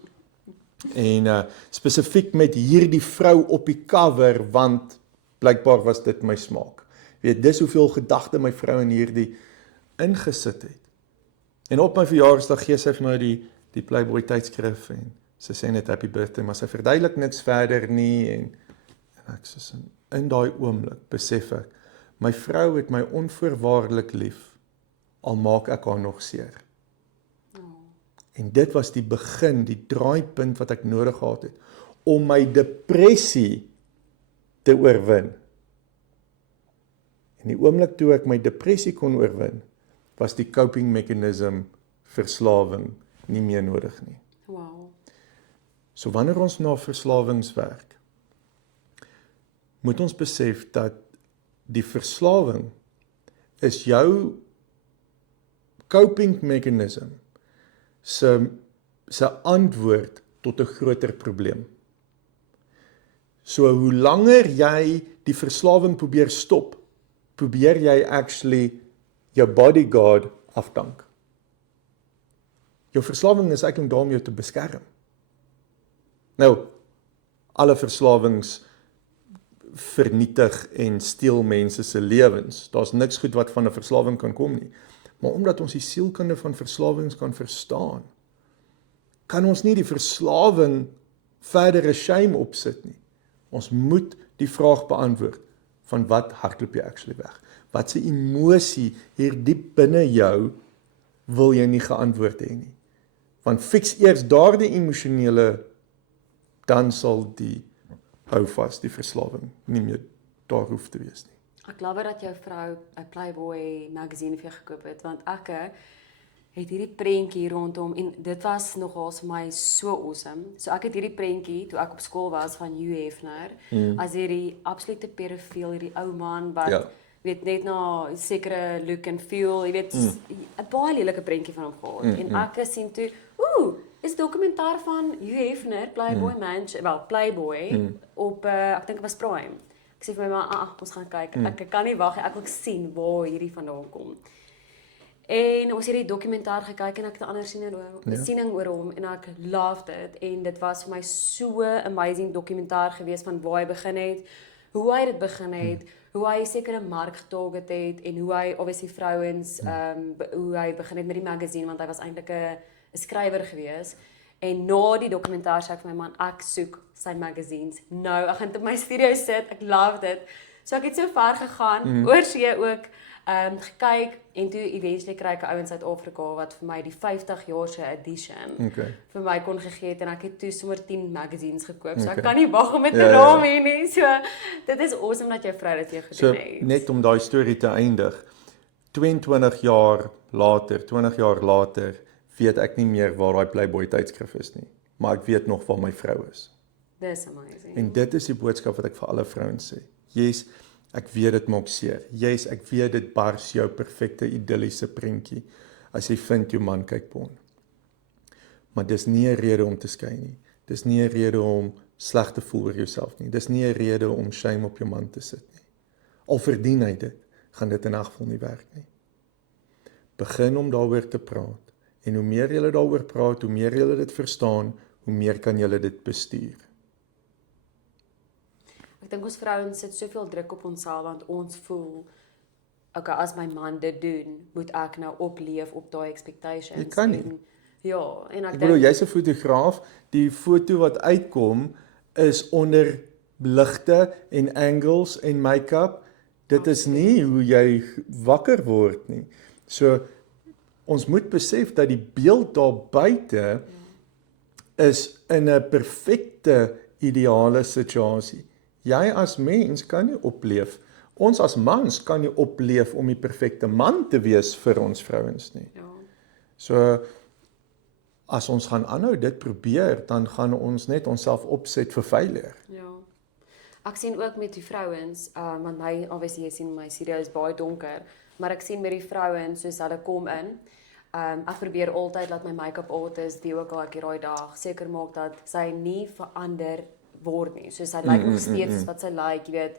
En spesifiek met hierdie vrou op die cover, want blykbaar was dit my smaak. Weet, dis hoeveel gedagte my vrou in hierdie ingesit het. En op my verjaarsdag gee sy vir my die Playboy tydskrif, en sy sê net happy birthday, maar sy verduidelik niks verder nie, en ek sê, in daai oomblik besef ek, my vrou het my onvoorwaardelik lief, al maak ek haar nog seer. En dit was die begin, die draaipunt wat ek nodig gehad het, om my depressie te oorwin. En die oomblik toe ek my depressie kon oorwin, was die coping mechanism verslawing nie meer nodig nie. Wow. So wanneer ons na verslawings werk, moet ons besef dat die verslawing is jou coping mechanism se antwoord tot 'n groter probleem. So hoe langer jy die verslawing probeer stop, probeer jy actually jou bodyguard afdank. Jou verslawing is eintlik daar om jou te beskerm. Nou, alle verslawings vernietig en steel mense se lewens. Daar's niks goed wat van 'n verslawing kan kom nie. Maar omdat ons die sielkunde van verslawings kan verstaan, kan ons nie die verslawing verdere shame opsit nie. Ons moet die vraag beantwoord van wat hardloop jy actually weg? Wat se emosie hier diep binne jou wil jy nie geantwoord hê nie? Want fix eers daardie emosionele, dan sal die hou vas, die verslawing nie meer daar hoef te wees nie. Ek glo dat jou vrou 'n Playboy magazine vir jou gekoop het, want ek het hierdie prentjie rondom, en dit was nogals vir my so awesome. So ek het hierdie prentjie, toe ek op skool was, van Hugh Hefner, as hierdie absolute pedofiel, hierdie ou man, wat, weet, net na sekere look and feel, jy weet, 'n baie lelike prentjie van hom gehad. En ek sien toe, is dokumentaar van Hugh Hefner, Playboy Playboy, op, ek dink dit was Prime. Ek sê vir my ma, ons gaan kyk, ek kan nie wag, ek wil sien waar hierdie vandaan kom. En ons het die dokumentaar gekyk, en ek het 'n ander siening oor hom, en ek loved it, en dit was vir my so amazing dokumentaar geweest van waar hy begin het, hoe hy dit begin het, hoe hy sekere mark getarget het, en hoe hy obviously vrouens, hoe hy begin het met die magazine, want hy was eintlik 'n skrywer geweest. En na die dokumentaar sê ek vir my man, ek soek sy magazines. Nou, ek gaan op my studio sit, ek love dit. So ek het so ver gegaan, oor see ook, gekyk, en toe eventually kry ek 'n ou in Suid-Afrika wat vir my die 50-jaarse edition vir my kon gegee het, en ek het toe sommer 10 magazines gekoop, so ek kan nie wag om dit te raam hê nie, so dit is awesome dat jou vrou dit vir jou gedoen het. So, net om daai storie te eindig, 20 jaar later, weet ek nie meer waar daai Playboy tydskrif is nie, maar ek weet nog waar my vrou is. Dis amazing. En dit is die boodskap wat ek vir alle vrouens sê. Yes, ek weet dit maak seer. Yes, ek weet dit bars jou perfekte idilliese prentjie as jy vind jou man kyk porn. Maar dis nie 'n rede om te skei nie. Dis nie 'n rede om sleg te voel oor jouself nie. Dis nie 'n rede om shame op jou man te sit nie. Al verdien hy dit, gaan dit in elk geval nie werk nie. Begin om daaroor te praat. En hoe meer julle daaroor praat, hoe meer julle dit verstaan, hoe meer kan julle dit bestuur. Ek dink ons vrouens sit soveel druk op onsself want ons voel, okay, as my man dit doen, moet ek nou opleef op daai expectations. Jy kan nie. En, ja, en Ek bedoel, jy's 'n fotograaf, die foto wat uitkom is onder ligte en angles en make-up. Dit is nie hoe jy wakker word nie. So ons moet besef dat die beeld daar buite is in 'n perfekte ideale situasie. Jy as mens kan nie opleef. Ons as mans kan nie opleef om die perfekte man te wees vir ons vrouens nie. Ja. So as ons gaan aanhou dit probeer, dan gaan ons net onsself opset vir failure. Ja. Ek sien ook met die vrouens, want my obviously jy sien my studio is baie donker, maar ek sien met die vrouens soos hulle kom in. Ek probeer altyd dat my make-up artist, wie ook al ek daai dag, seker maak dat sy nie verander word nie. So sy lyk nog steeds soos wat sy lyk, jy weet.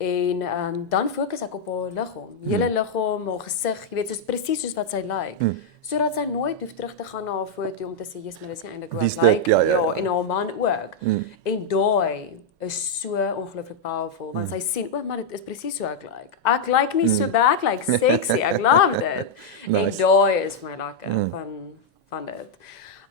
En dan fokus ek op haar liggaam. Hele liggaam, haar gesig, jy weet, soos presies soos wat sy lyk. Sodat sy nooit hoef terug te gaan na haar foto om te sê, "Jesus, maar dis nie eintlik hoe ek lyk." Ja, en haar man ook. En daai is so ongelooflik powerful, want sy sien, "O, maar dit is presies hoe ek lyk. Ek lyk nie so bad, ek lyk sexy. Ek love dit." Nice. En daai is my lekker van dit.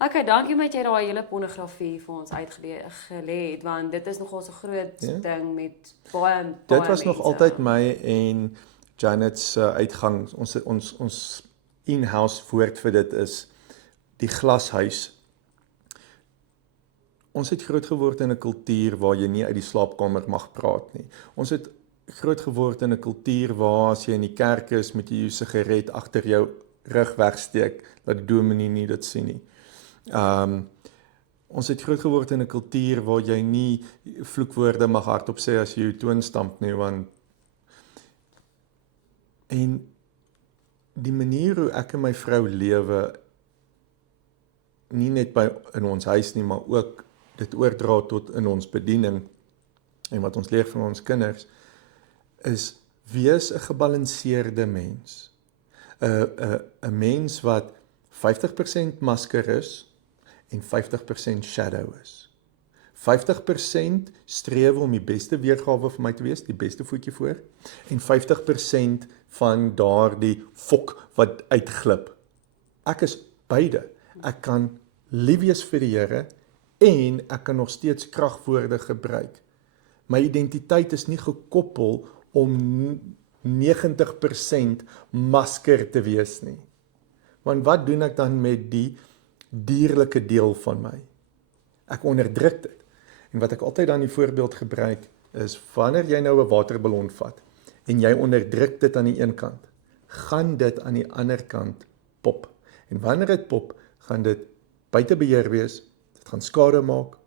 Okay, dankie dat jy daai hele pornografie vir ons uitgelê het, want dit is nogal so 'n groot ding met baie Dit was nog mense. altyd my en Janet se uitgang. Ons in-house woord vir dit is die glashuis. Ons het groot geword in 'n kultuur waar jy nie uit die slaapkamer mag praat nie. Ons het groot geword in 'n kultuur waar as jy in die kerk is met jy jou sigaret agter jou rug wegsteek, dat die dominee nie dit sien nie. Ons het groot geword in 'n kultuur waar jy nie vloekwoorde mag hardop sê as jy jou toon stamp nie, want en die manier hoe ek en my vrou lewe, nie net in ons huis nie, maar ook dit oordra tot in ons bediening en wat ons leer van ons kinders, is wees 'n gebalanseerde mens. 'n mens wat 50% masker is en 50% shadow is. 50% streef om die beste weergawe vir my te wees, die beste voetjie voor, en 50% van daardie fok wat uitglip. Ek is beide. Ek kan lief wees vir die Here en ek kan nog steeds kragwoorde gebruik. My identiteit is nie gekoppel om 90% masker te wees nie. Want wat doen ek dan met die dierlike deel van my? Ek onderdruk dit. En wat ek altyd dan die voorbeeld gebruik is, wanneer jy nou 'n waterballon vat en jy onderdruk dit aan die een kant, gaan dit aan die ander kant pop. En wanneer dit pop, gaan dit buite beheer wees, dit gaan skade maak.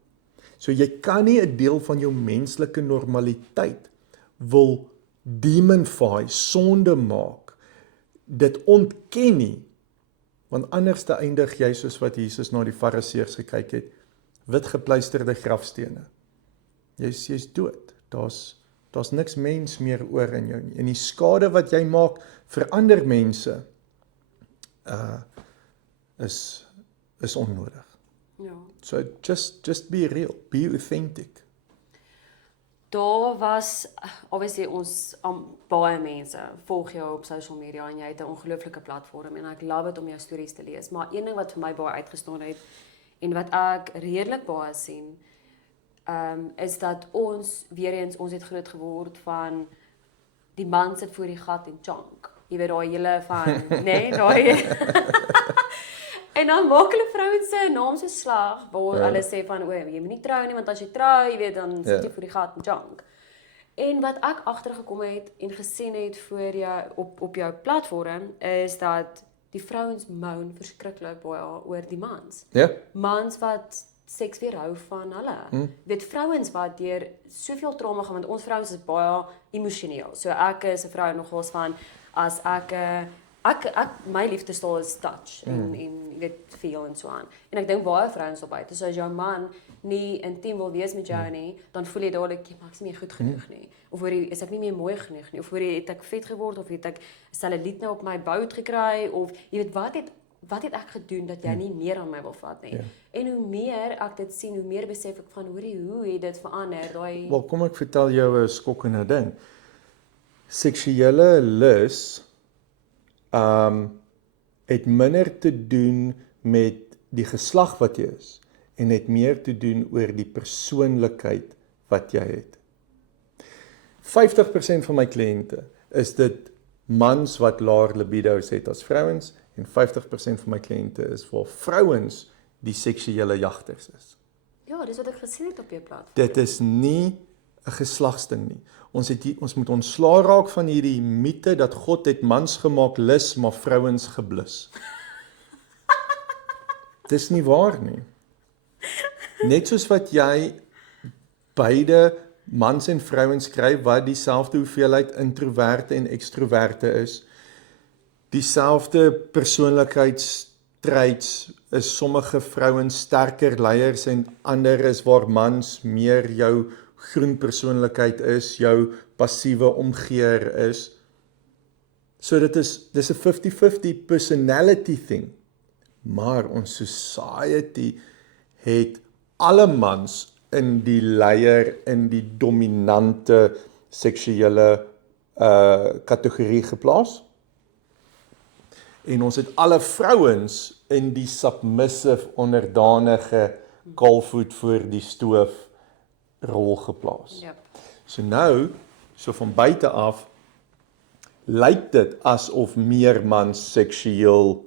So jy kan nie 'n deel van jou menslike normaliteit wil demonify, sonde maak, dit ontken nie, want anders te eindig jy soos wat Jesus na die Fariseërs gekyk het, wit gepluisterde grafstene. Jy's dood. Daar's niks mens meer oor in jou nie. En die skade wat jy maak vir ander mense is onnodig. Ja. So just be real, be authentic. Daar was obviously ons baie mense volg jou op social media en jy het 'n ongelooflike platform en ek love dit om jou stories te lees, maar een ding wat vir my baie uitgestaan het en wat ek redelik baie sien is dat ons, weer eens, ons het groot geword van die man sit voor die gat en chunk. Jy weet daai hele van, nee, daai en dan maak hulle vrouens se naam so slag waar hulle sê van jy moet nie trou nie want as jy trou, jy weet dan sit jy voor die gat en chunk. En wat ek agtergekom het en gesien het voor jou op jou platform is dat die vrouens moan verskriklik baie oor die mans. Ja. Mans wat seks weerhou van hulle. Weet vrouens wat deur soveel trauma gaan want ons vrouens is baie emosioneel. So ek is 'n vrou nogals van as ek my liefdestaal is touch en jy weet feel en so aan. En ek dink baie vrouens op buite. So as jou man nie intiem wil wees met jou nie, dan voel jy dadelik jy maak nie meer goed genoeg nie. Of hoor jy is ek nie meer mooi genoeg nie of hoor jy het ek vet geword of het ek selluliet nou op my bout gekry of jy weet wat het ek gedoen dat jy nie meer aan my wil vat nie. En hoe meer ek dit sien, hoe meer besef ek van hoe het dit verander daai Wel, kom ek vertel jou 'n skokkende ding. Seksuele lus het minder te doen met die geslag wat jy is en het meer te doen oor die persoonlikheid wat jy het. 50% van my kliënte is dit mans wat laer libido's het as vrouens en 50% van my kliënte is waar vrouens die seksuele jagters is. Ja, dis wat ek gesien het op jou platform. Dit is nie 'n geslagsding nie. Ons moet ontslaa raak van hierdie mite dat God het mans gemaak lus, maar vrouens geblus. Dis nie waar nie. Net soos wat jy beide mans en vrouens kry wat dieselfde hoeveelheid introverte en ekstroverte is, dieselfde persoonlikheidstraits is sommige vrouens sterker leiers en ander is waar mans meer jou groen persoonlikheid is, jou passiewe omgeer is. So dis 'n 50-50 personality thing. Maar ons society het alle mans in die leier, in die dominante seksuele kategorie geplaas. En ons het alle vrouens in die submissive, onderdanige, kaalvoet voor die stoof rol geplaas. Yep. So nou, so van buite af, lyk dit asof meer mans seksueel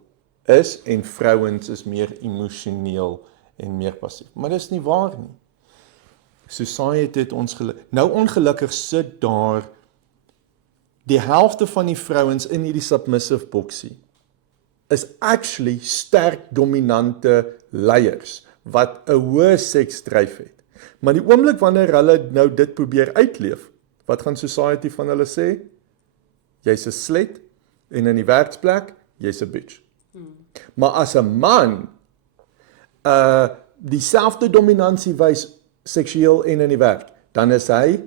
is en vrouens is meer emosioneel en meer passief. Maar dis nie waar nie. Society het ons nou ongelukkig sit daar die helfte van die vrouens in hierdie submissive boksie is actually sterk dominante leiers wat 'n hoë seksdryf het. Maar die oomblik wanneer hulle nou dit probeer uitleef, wat gaan society van hulle sê? Jy's 'n slet en in die werksplek, jy's 'n bitch. Maar as 'n man dieselfde dominansie wys seksueel en in die werk, dan is hy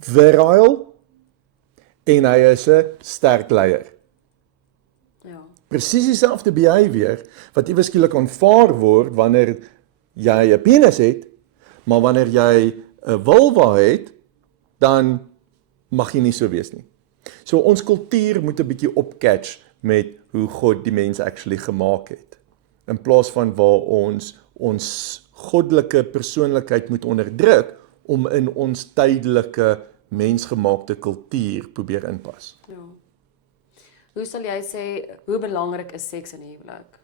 virile en hy is 'n sterk leier. Ja. Presies dieselfde behavior wat iewes skielik aanvaar word wanneer jy 'n penis het, maar wanneer jy 'n vulva het, dan mag jy nie so wees nie. So ons kultuur moet 'n bietjie opcatch met hoe God die mens actually gemaak het. In plaas van waar ons goddelike persoonlikheid moet onderdruk om in ons tydelike mensgemaakte kultuur probeer inpas. Ja. Hoe sal jy sê hoe belangrik is seks in 'n huwelik?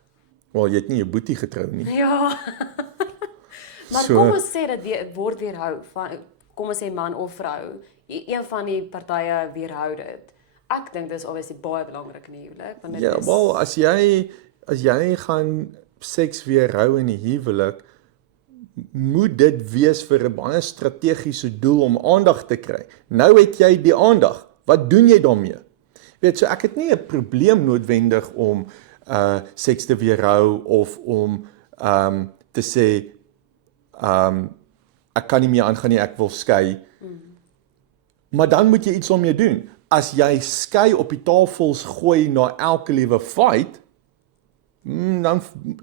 Wel, jy het nie jou boetie getrou nie. Ja. Maar kom ons sê dat word weerhou van kom ons sê man of vrou, een van die partye weerhou dit. Ek dink dis obviously baie belangrik in 'n huwelik, want dit Ja, is wel as jy gaan seks weerhou in 'n huwelik, moet dit wees vir 'n baie strategiese doel om aandag te kry. Nou het jy die aandag. Wat doen jy daarmee? Weet, so ek het nie 'n probleem noodwendig om seks te weerhou of om te sê ek kan nie meer aangaan nie, ek wil skei. Maar dan moet jy iets om mee doen. As jy skei op die tafels gooi na elke liewe fight,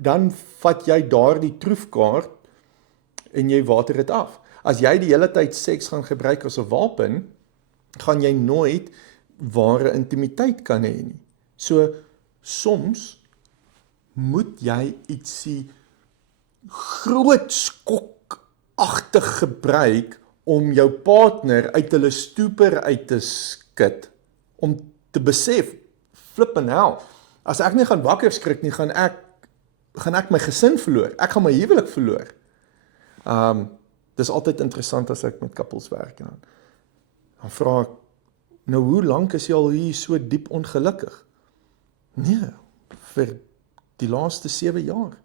dan vat jy daardie troefkaart en jy water dit af. As jy die hele tyd seks gaan gebruik as 'n wapen, gaan jy nooit ware intimiteit kan hê nie. So soms moet jy ietsie groot skok agtig gebruik om jou partner uit hulle stupor uit te skit, om te besef, flippin hell, as ek nie gaan wakker skrik nie, gaan ek my gesin verloor, ek gaan my huwelik verloor. Dis altyd interessant as ek met koppels werk, en dan vra ek, nou hoe lank is jy al hier so diep ongelukkig? Nee, vir die laaste 7 jaar.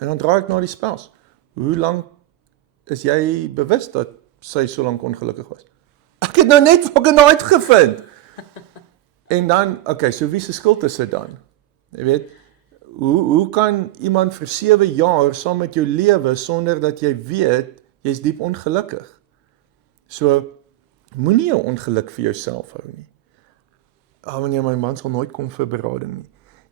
En dan draai ek na die spouse. Hoe lank is jy bewus dat sy so lank ongelukkig was? Ek het nou net fucking uitgevind. En dan, okay, so wie se skuld is dit dan? Jy weet, hoe kan iemand vir 7 jaar saam met jou lewe sonder dat jy weet, jy's diep ongelukkig? So, moenie jou ongeluk vir jouself hou nie. Wanneer my man sal nooit kom vir berading nie.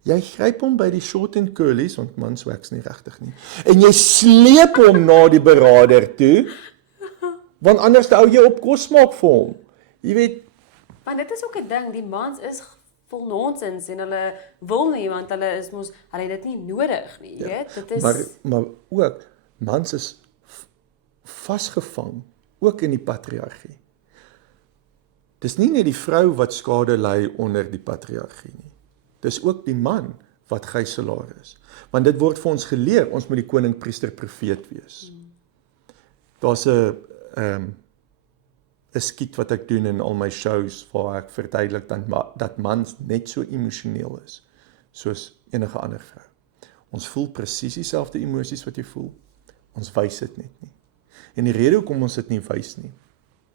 Jy gryp hom by die short and curlies, want mans wax nie regtig nie. En jy sleep hom na die berader toe, want anders hou jy op kos maak vir hom. Jy weet, Want dit is ook 'n ding, die mans is vol nonsens en hulle wil nie, want hulle het dit nie nodig nie, jy weet? Dit is maar ook, mans is vasgevang, ook in die patriargie. Dis nie net die vrou wat skade ly onder die patriargie nie. Dis ook die man wat gijslaar is. Want dit word vir ons geleer, ons moet die koning, priester, profeet wees. Daar's 'n skiet wat ek doen in al my shows, waar ek verduidelik dat mans net so emosioneel is, soos enige ander vrou. Ons voel presies dieselfde emosies wat jy voel, ons wys dit net nie. En die rede hoekom ons dit nie wys nie,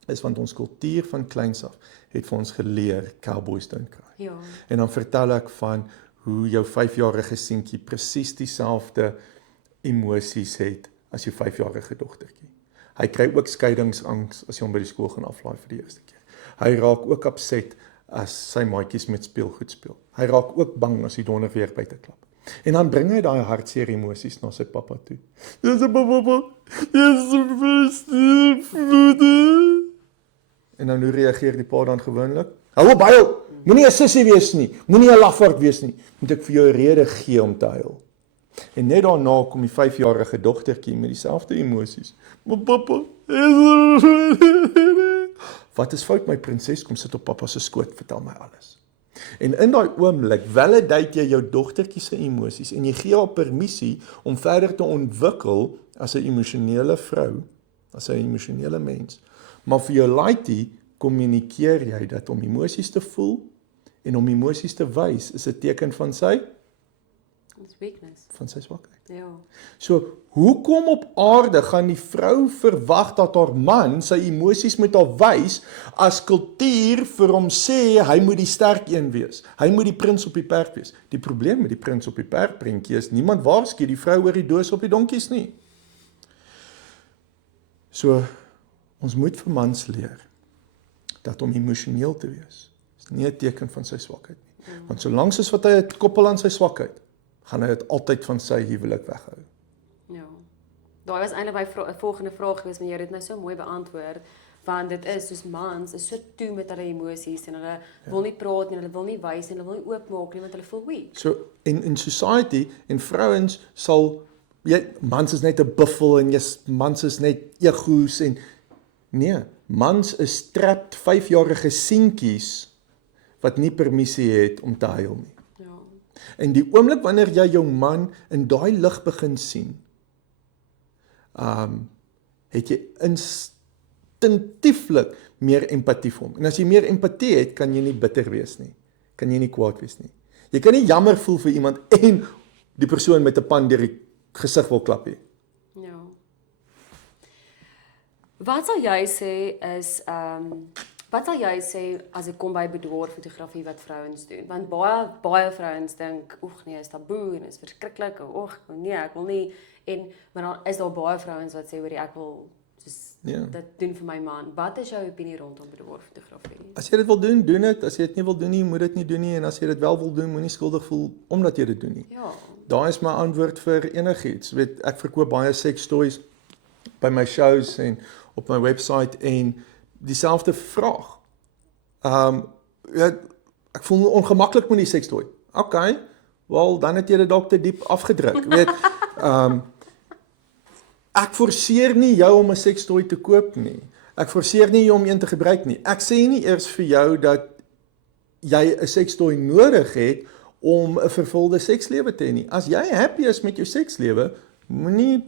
is want ons kultuur van kleins af het vir ons geleer, cowboys don't cry. Ja. En dan vertel ek van hoe jou 5-jarige seentjie presies dieselfde emosies het as jou 5-jarige dogtertjie. Hy kry ook skeidingsangs as hy hom by die skool gaan aflaai vir die eerste keer. Hy raak ook upset as sy maatjies met speelgoed speel. Hy raak ook bang as die donder weer buite klap. En dan bring hy daai hartseer emosies na sy pappa toe. Dis 'n pappa. Dis 'n beste. En dan hoe reageer die pa dan gewoonlik? Hou op huil. Moenie 'n sussie wees nie. Moenie 'n lafaard wees nie. Moet ek vir jou 'n rede gee om te huil? En net daarna kom die 5-jarige dogtertjie met dieselfde emosies. Maar pappa, wat is fout my prinses? Kom sit op pappa se skoot, vertel my alles. En in daai oomblik validate jy jou dogtertjie se emosies en jy gee haar permissie om verder te ontwikkel as 'n emosionele vrou, as 'n emosionele mens. Maar vir jou laaitie kommunikeer jy dat om emosies te voel en om emosies te wys is 'n teken van sy weakness. Van sy swakheid. Ja. So, hoekom op aarde gaan die vrou verwag dat haar man sy emosies moet haar wys as kultuur vir hom sê hy moet die sterk een wees. Hy moet die prins op die perd wees. Die probleem met die prins op die perd prentjie is niemand waarsku die vrou oor die doos op die donkies nie. So, ons moet vir mans leer dat om emosioneel te wees is nie 'n teken van sy swakheid nie. Want solank soos wat hy het koppel aan sy swakheid, gaan hy dit altyd van sy huwelik weghou. Ja. Daai was eintlik my volgende vraag geweest, maar jy het dit nou so mooi beantwoord, want dit is soos mans is so toe met hulle emosies en hulle wil nie praat nie, hulle wil nie wys en hulle wil nie oopmaak nie want hulle voel weak. So in society en vrouens sal mans is net 'n buffel en mans is net ego's en nee, mans is trapped 5-jarige seentjies wat nie permissie het om te huil nie. En die oomblik wanneer jy jou man in daai lig begin sien, het jy instinktieflik meer empatie vir hom. En as jy meer empatie het, kan jy nie bitter wees nie. Kan jy nie kwaad wees nie. Jy kan nie jammer voel vir iemand en die persoon met 'n pan deur die gesig wil klap nie. Ja. Wat sal jy sê is wat sal jy sê as ek kom by bedoorfotografie wat vrouens doen? Want baie vrouens dink, oeg nee, is taboe en is verskriklik, oeg nee, ek wil nie. Maar dan is daar baie vrouens wat sê hoor ek wil dit doen vir my man. Wat is jou opinie rondom bedoorfotografie? As jy dit wil doen, doen dit. As jy dit nie wil doen nie, moet dit nie doen nie. En as jy dit wel wil doen, moenie skuldig voel omdat jy dit doen nie. Ja. Daar is my antwoord vir enigiets. Weet, ek verkoop baie sex toys by my shows en op my website en dieselfde vraag. Ek voel ongemaklik met die sekstooi. Okay, wel dan het jy dit dalk te diep afgedruk. Weet, Ek forceer nie jou om 'n sekstooi te koop nie. Ek forceer nie jou om een te gebruik nie. Ek sê nie eers vir jou dat jy 'n sekstooi nodig het om 'n vervulde sekslewe te hê nie. As jy happy is met jou sekslewe, moenie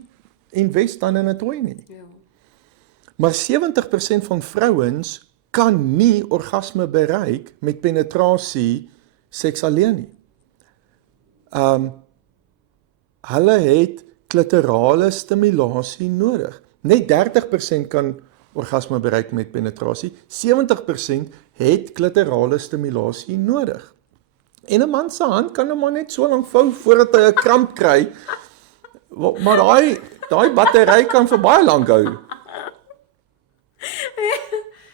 invest dan in 'n toy nie. Ja. Maar 70% van vrouens kan nie orgasme bereik met penetrasie seks alleen nie. Hulle het klitorale stimulasie nodig. Net 30% kan orgasme bereik met penetrasie. 70% het klitorale stimulasie nodig. En 'n man se hand kan hom maar net so lank vou voordat hy 'n kramp kry. Maar daai battery kan vir baie lank hou.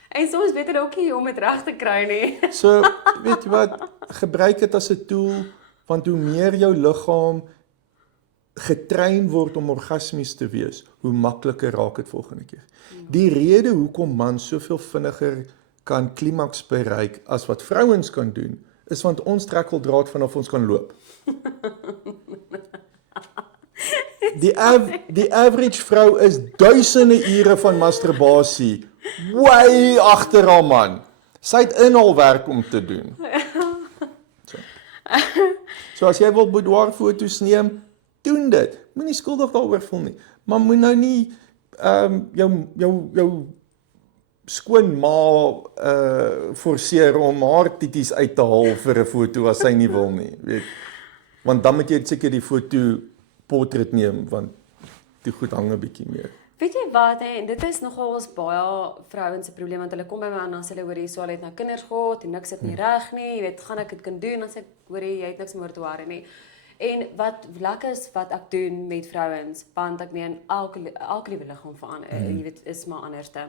En soms weet dit ook nie om dit reg te kry nie. So, weet jy wat, gebruik dit as 'n tool, want hoe meer jou liggaam getrein word om orgasmies te wees, hoe makliker raak dit volgende keer. Die rede hoekom mans soveel vinniger kan klimaks bereik as wat vrouens kan doen, is want ons trekkeldraad vanaf ons kan loop. Die average vrou is duisende ure van masturbasie way agter haar man. Sy het inhaalwerk om te doen. So as jy wil boudoir foto's neem, doen dit. Moenie skuldig daaroor voel nie. Maar moet nou nie jou skoonma forceer om haar titties uit te haal vir 'n foto as sy nie wil nie, weet. Want dan moet jy seker die foto portret neem, want die goed hang 'n bietjie meer. Weet jy wat, en dit is nogals baie vrouens se probleem, want hulle kom by my aan en sê hulle hoor hier, so hulle het nou kinders gehad en niks het nie reg nie, jy weet, gaan ek dit kan doen, dan sê ek, hoor jy het niks meer te worry nie. En wat lekker is wat ek doen met vrouens, want ek meen elke liewe liggaam verander, jy weet, is maar anderste.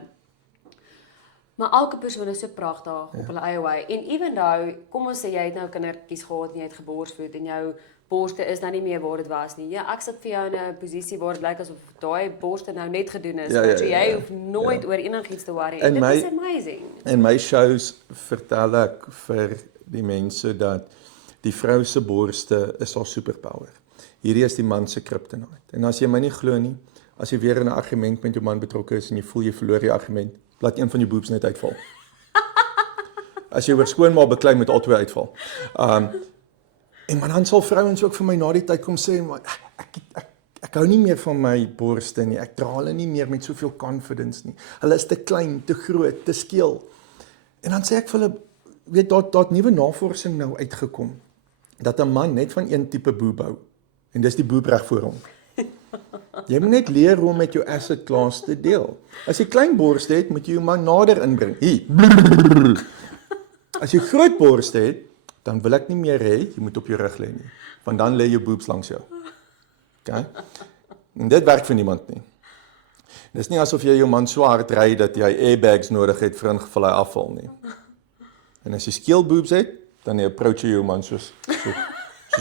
Maar elke persoon is so pragtig op hulle eie wy. En even though, kom ons sê jy het nou kindertjies gehad en jy het geborsvoed en jou borste is nou nie meer waar dit was nie. Ja, ek sit vir jou in 'n posisie waar dit lyk asof daai borste nou net gedoen is. So jy hoef nooit oor enigiets te worry. Dit is amazing. In my shows vertel ek vir die mense dat die vrou se borste is haar superpower. Hierdie is die man se kryptonite. En as jy my nie glo nie, as jy weer in 'n argument met jou man betrokke is en jy voel jy verloor die argument, laat een van jou boobs net uitval. As jy oor skoonmaak beklei met al twee uitval. En maar dan sal vrouens ook vir my na die tyd kom sê, maar ek hou nie meer van my borste nie. Ek dra hulle nie meer met soveel confidence nie. Hulle is te klein, te groot, te skeel. En dan sê ek vir hulle, weet daar nuwe navorsing nou uitgekom dat 'n man net van een tipe boob hou. En dis die boob reg voor hom. Jy moet net leer hoe om met jou asset class te deel. As jy klein borste het, moet jy jou man nader inbring. Hier. As jy groot borste het, dan wil ek nie meer hê jy moet op jou rug lê nie, want dan lê jou boobs langs jou. Okay? En dit werk vir niemand nie. Dis nie asof jy jou man so hard ry dat jy airbags nodig het vir 'n geval hy afval nie. En as jy skeel boobs het, dan approach jy jou man soos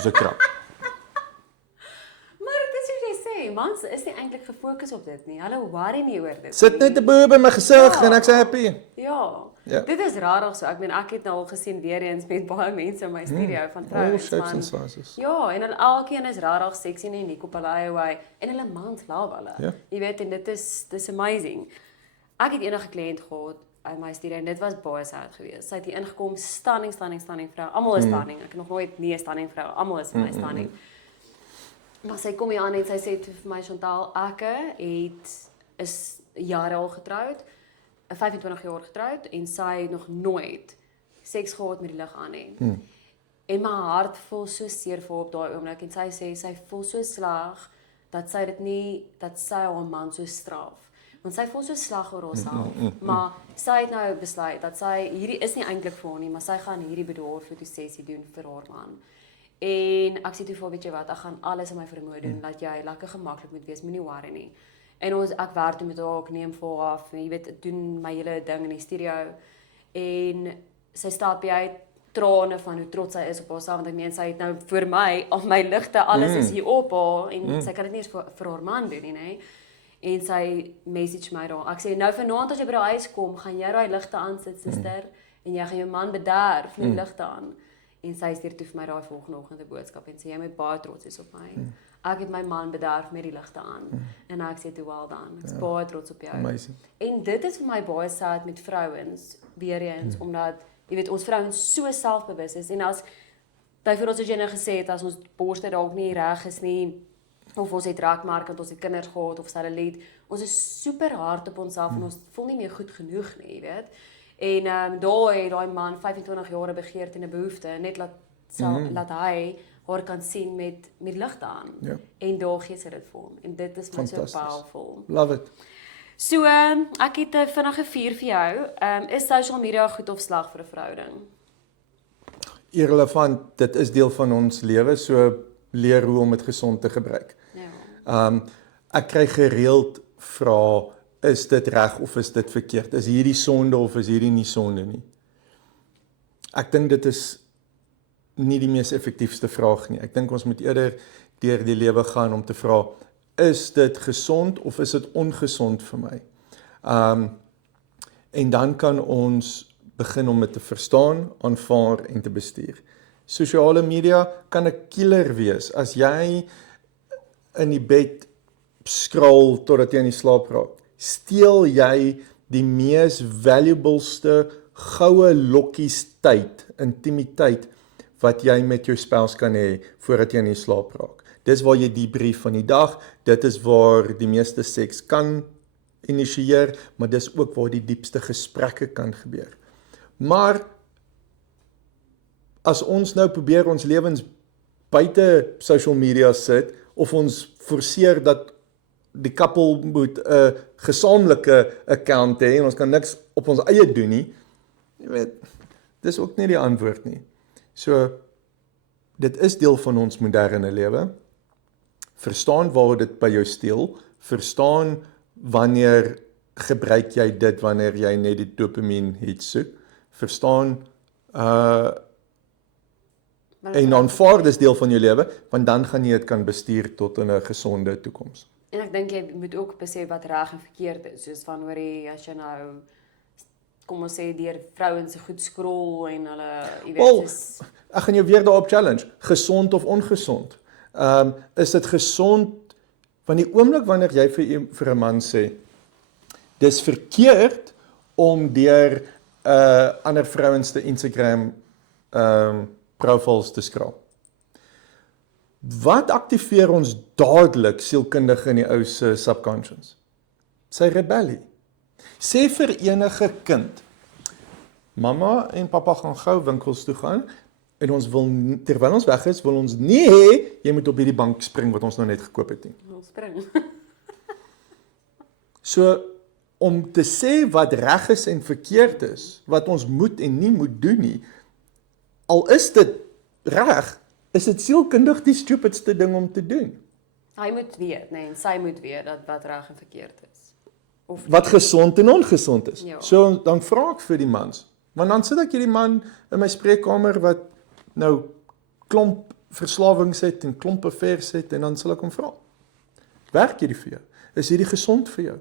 'n krab. Mans is nie eintlik gefokus op dit nie. Hulle worry nie oor dit. Sit net 'n boob in my gesig en ek's happy. Ja. Dit is rarig so. Ek meen ek het nou al gesien weer eens met baie mense in my studio van vrouens man. Ja, en elkeen is rarig sexy en uniek op hulle eie wy en hulle mans love hulle. Jy weet, en dit is amazing. Ek het enige kliënt gehad in my studio en dit was baie sad geweest. Sy het hier ingekom, stunning vrou. Almal is stunning. Ek het nog nooit nie 'n stunning vrou. Almal is vir my stunning. Maar sy kom hier aan en sy sê vir my, Chantal, ek is jare al getroud, 25 jaar getroud, en sy het nog nooit seks gehad met die lig aan nie. En my hart voel so seer vir op daai oomblik, en sy sê, sy voel so sleg, dat sy haar man so straf. Want sy voel so sleg oor haarself, maar sy het nou besluit, dat hierdie is nie eintlik vir haar nie, maar sy gaan hierdie boudoir fotosessie doen vir haar man. En ek sê toe vir, weet jy wat, ek gaan alles in my vermoë doen, dat jy lekker gemaklik moet wees, moenie worry nie. En ek werk toe met haar, ek neem vir haar af, jy weet, doen my hele ding in die studio, en sy stap uit, trane van hoe trots sy is op haarself, want ek meen, sy het nou vir my, al my ligte, alles is hier op haar, en sy kan dit nie eens vir haar man doen, nie. En sy message my daar, ek sê, nou vanaand as jy by die huis kom, gaan jy daai ligte aansit, suster, en jy gaan jou man bederf met die ligte aan. En sy stuur toe vir my daai volgende oggend 'n boodskap en sê jy moet baie trots wees op my. ek het my man bederf met die ligte aan. En ek sê toe wel dan, ek is baie trots op jou. Amazing. En dit is vir my baie sad met vrouens, weer eens, omdat, jy weet, ons vrouens so selfbewus is, en as, byvoorbeeld as jy nou gesê het, as ons borste dalk nie reg is nie, of ons het rakmark, want ons het kinders gehad, of cellulite, ons is super hard op onsself, en ons voel nie meer goed genoeg nie, jy weet. En daar het daai man 25 jaar begeerte en 'n behoefte, net laat hy haar kan sien met ligte aan. Ja. En daar gee sy dit vir hom. En dit is my so powerful. Love it. So, ek het 'n vinnige 4 vir jou. Is social media goed of sleg vir 'n verhouding? Irrelevant, dit is deel van ons lewe, so leer hoe om dit gesond te gebruik. Ja. Ek kry gereeld vrae, is dit reg of is dit verkeerd? Is hierdie sonde of is hierdie nie sonde nie? Ek dink dit is nie die mees effektiefste vraag nie. Ek dink ons moet eerder deur die lewe gaan om te vra, is dit gesond of is dit ongesond vir my? En dan kan ons begin om dit te verstaan, aanvaar en te bestuur. Sosiale media kan 'n killer wees. As jy in die bed scroll totdat jy in die slaap raak, steel jy die mees valuableste goue lokkies tyd, intimiteit, wat jy met jou spouse kan hê, voordat jy in die slaap raak. Dis waar jy die brief van die dag, dit is waar die meeste seks kan initieer, maar dis ook waar die diepste gesprekke kan gebeur. Maar, as ons nou probeer ons lewens buite social media sit, of ons forceer dat die koppel moet 'n gesamentlike account hê, en ons kan niks op ons eie doen nie, jy weet, dis ook nie die antwoord nie. So, dit is deel van ons moderne lewe. Verstaan waar dit by jou steel, verstaan wanneer gebruik jy dit wanneer jy net die dopamien hit soek, verstaan en aanvaar dis deel van jou lewe, want dan gaan jy dit kan bestuur tot in 'n gesonde toekoms. En ek dink jy moet ook besef wat reg en verkeerd is, soos van hoorie, as jy nou, kom ons sê, deur vrouens se goed scroll en hulle, jy weet, soos... Ek gaan jou weer daarop challenge, gesond of ongesond. Is dit gesond, want die oomblik wanneer jy vir 'n man sê, dis verkeerd om deur ander vrouens te Instagram profiles te scroll. Wat aktiveer ons dadelik sielkundig in die ou se subconscious? Sy rebellie. Sê vir enige kind, mamma en pappa gaan gou winkels toe gaan, en ons wil, terwyl ons weg is, wil ons nie hê, jy moet op hierdie bank spring wat ons nou net gekoop het nie. Ons spring. So, om te sê wat reg is en verkeerd is, wat ons moet en nie moet doen nie, al is dit reg, is dit sielkundig die stupidste ding om te doen. Hy moet weet, nee, en sy moet weet dat wat reg en verkeerd is. Of wat gesond en ongesond is. Ja. So, dan vra ek vir die mans, want dan sit ek hierdie man in my spreekkamer wat nou klomp verslawings het en klomp affairs het, en dan sal ek hom vra, werk hierdie vir jou? Is hierdie gesond vir jou?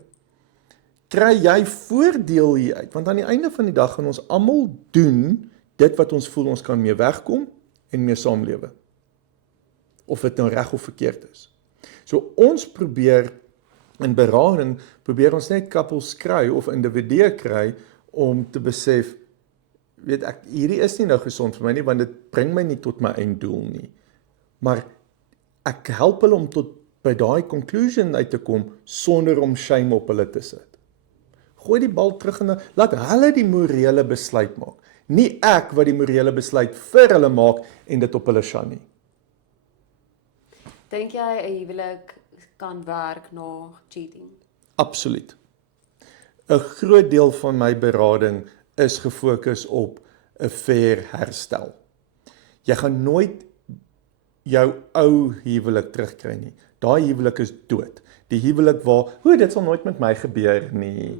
Kry jy voordeel hieruit? Want aan die einde van die dag gaan ons almal doen dit wat ons voel ons kan mee wegkom en mee saamlewe. Of dit nou reg of verkeerd is. So ons probeer in berading, probeer ons net koppels kry of individue kry om te besef, weet ek, hierdie is nie nou gesond vir my nie, want dit bring my nie tot my einddoel nie. Maar ek help hulle om tot by daai conclusion uit te kom, sonder om shame op hulle te sit. Gooi die bal terug en laat hulle die morele besluit maak. Nie ek wat die morele besluit vir hulle maak en dit op hulle shan nie. Dink jy 'n huwelik kan werk na cheating? Absoluut. 'n Groot deel van my berading is gefokus op 'n fair herstel. Jy gaan nooit jou ou huwelik terugkry nie. Daai huwelik is dood. Die huwelik waar, dit sal nooit met my gebeur nie.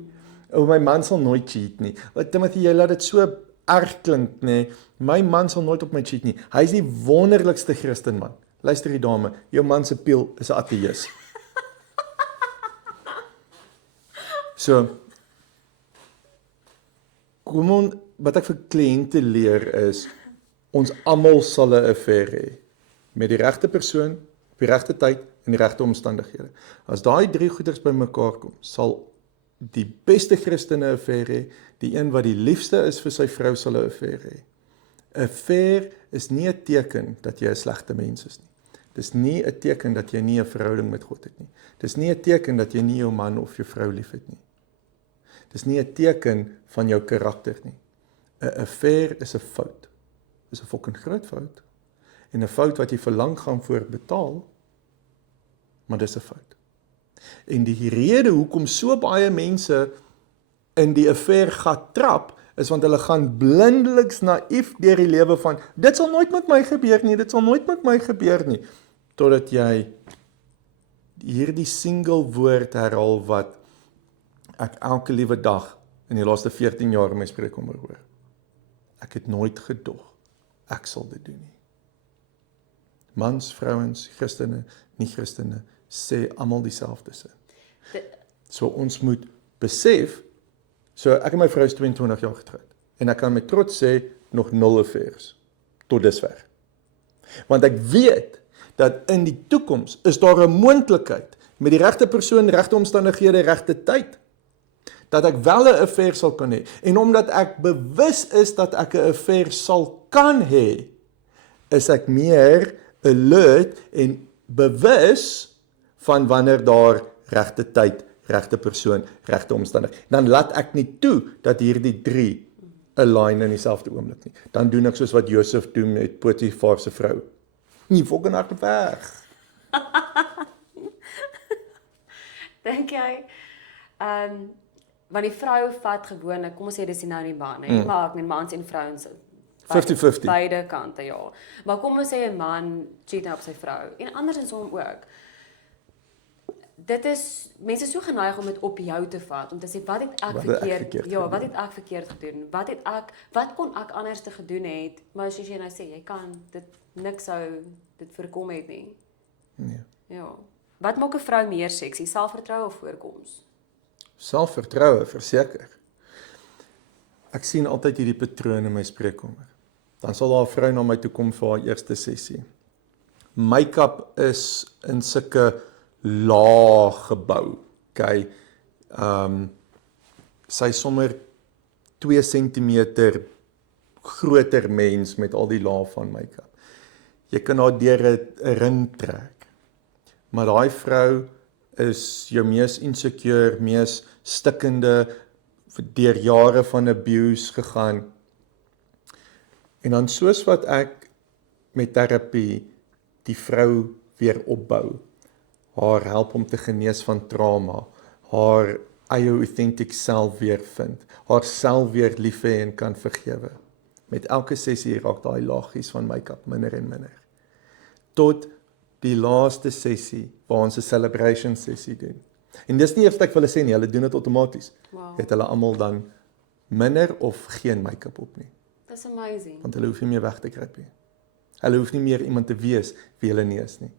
My man sal nooit cheat nie. Timothy, jy laat dit so erg klink, nee. My man sal nooit op my cheat nie. Hy is die wonderlikste Christenman. Luister die dame, jou man se piel is 'n ateïs. So, wat ek vir kliënte leer is, ons almal sal 'n affair hê. Met die regte persoon, op die regte tyd en die regte omstandighede. As daai 3 goeders bymekaar kom, sal die beste Christene 'n affair hê, die een wat die liefste is vir sy vrou sal 'n affair hê. 'n Affair is nie 'n teken dat jy 'n slegte mens is nie. Dis nie 'n teken dat jy nie 'n verhouding met God het nie. Dis nie 'n teken dat jy nie jou man of jou vrou liefhet nie. Dis nie 'n teken van jou karakter nie. 'n Affair is 'n fout. Dis 'n fucking groot fout. En 'n fout wat jy vir lank gaan voor betaal, maar dis 'n fout. En die rede hoekom so baie mense in die affair gaan trap, is want hulle gaan blindeliks naïef deur die lewe van, dit sal nooit met my gebeur nie, dit sal nooit met my gebeur nie, totdat jy hierdie single woord herhaal wat ek elke liewe dag in die laaste 14 jaar in my spreekkamer hoor. Ek het nooit gedog, ek sal dit doen nie. Mans, vrouens, Christene, nie Christene, sê almal dieselfde sin. So ons moet besef, so ek en my vrou is 22 jaar getroud, en ek kan met trots sê, nog 0 affairs, tot dusver. Want ek weet, dat in die toekoms is daar 'n moontlikheid, met die regte persoon, regte omstandighede, regte tyd, dat ek wel 'n affair sal kan hê. En omdat ek bewus is dat ek 'n affair sal kan hê, is ek meer alert en bewus van wanneer daar regte tyd, regte persoon, regte omstandighede. Dan laat ek nie toe dat hierdie 3 align in dieselfde oomblik nie. Dan doen ek soos wat Josef doen met Potifar se vrou. Nie fucking hard weg. Dink jy, want die vrou vat gewoonlik, kom ons sê dis nie nou nie man, hè, maar ek meen mans en vrouens 50-50. Beide kante, ja. Maar kom ons sê 'n man cheat nou op sy vrou en andersom ook. Dit is mense is so geneig om dit op jou te vat, om te sê wat het ek verkeerd, ja, wat het ek verkeerd gedoen? Wat kon ek anders te gedoen het? Maar soos jy nou sê, jy kan dit niks sou dit voorkom het nie. Nee. Ja. Wat maak 'n vrou meer seksie, selfvertroue of voorkoms? Selfvertroue, verseker. Ek sien altyd hierdie patroon in my spreekkamer. Dan sal daar 'n vrou na my toe kom vir haar eerste sessie. Make-up is in sulke laag gebou. Okay. Sy sommer 2 centimeter groter mens met al die laag van make-up. Jy kan haar deur 'n ring trek. Maar daai vrou is jou mees insecure, mees stikkende, deur jare van abuse gegaan. En dan soos wat ek met terapie die vrou weer opbou, haar help om te genees van trauma, haar eie authentic self weer vind, haar self weer lief hê en kan vergewe. Met elke sessie raak daai laagies van make-up minder en minder. Tot die laaste sessie, waar ons 'n celebration sessie doen. En dis nie eers ek vir hulle sê nie, hulle doen dit outomaties. Wow. Het hulle almal dan minder of geen make-up op nie. That's amazing. Want hulle hoef nie meer weg te kruip nie. Hulle hoef nie meer iemand te wees wie hulle nie is nie.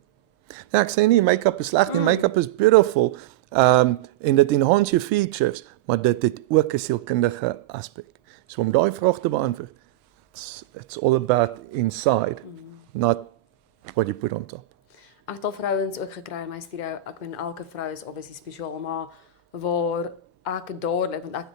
Nou, ek sê nie make-up is sleg nie, make-up is beautiful, en dit enhance your features, maar dit het ook 'n sielkundige aspek. So om daai vraag te beantwoord, it's all about inside, not what you put on top. Ek het al vrouens ook gekry in my studio. Ek meen elke vrou is obviously spesiaal, maar waar ek dadelik, want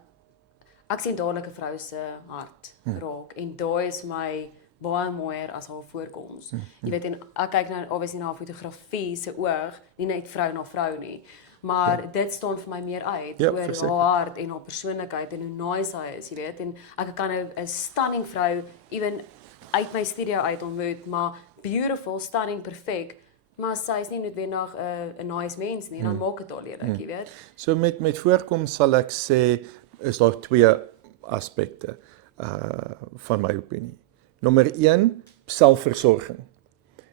ek sien dadelik 'n vrou se hart raak en daai is my baie mooier as haar voorkoms. Jy weet, en ek kyk nou obviously na haar fotografie se oog, nie net vrou na vrou nie. Maar dit staan vir my meer uit oor verseker. haar hart en haar persoonlikheid en hoe nice sy is, jy weet. En ek kan 'n stunning vrou even uit my studio uit ontmoet, maar beautiful, stunning, perfek. Maar sy is nie noodwendig 'n nice mens nie, dan maak dit al lelik, jy weet. So met voorkoms sal ek sê, is daar 2 aspekte van my opinie. Nommer 1, selfversorging.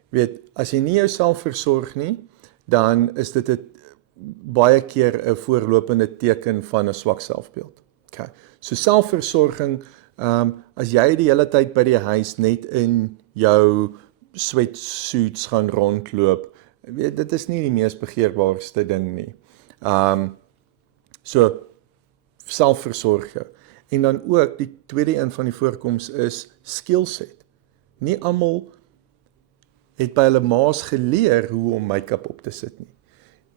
Weet, as jy nie jouself versorg nie, dan is dit 'n baie keer 'n voorlopende teken van 'n swak selfbeeld. Okay. So selfversorging, as jy die hele tyd by die huis net in jou sweatsuits gaan rondloop, weet, dit is nie die mees begeerbaarste ding nie. So selfversorg jou. En dan ook die tweede een van die voorkoms is skillset. Nie almal het by hulle ma's geleer hoe om make-up op te sit nie.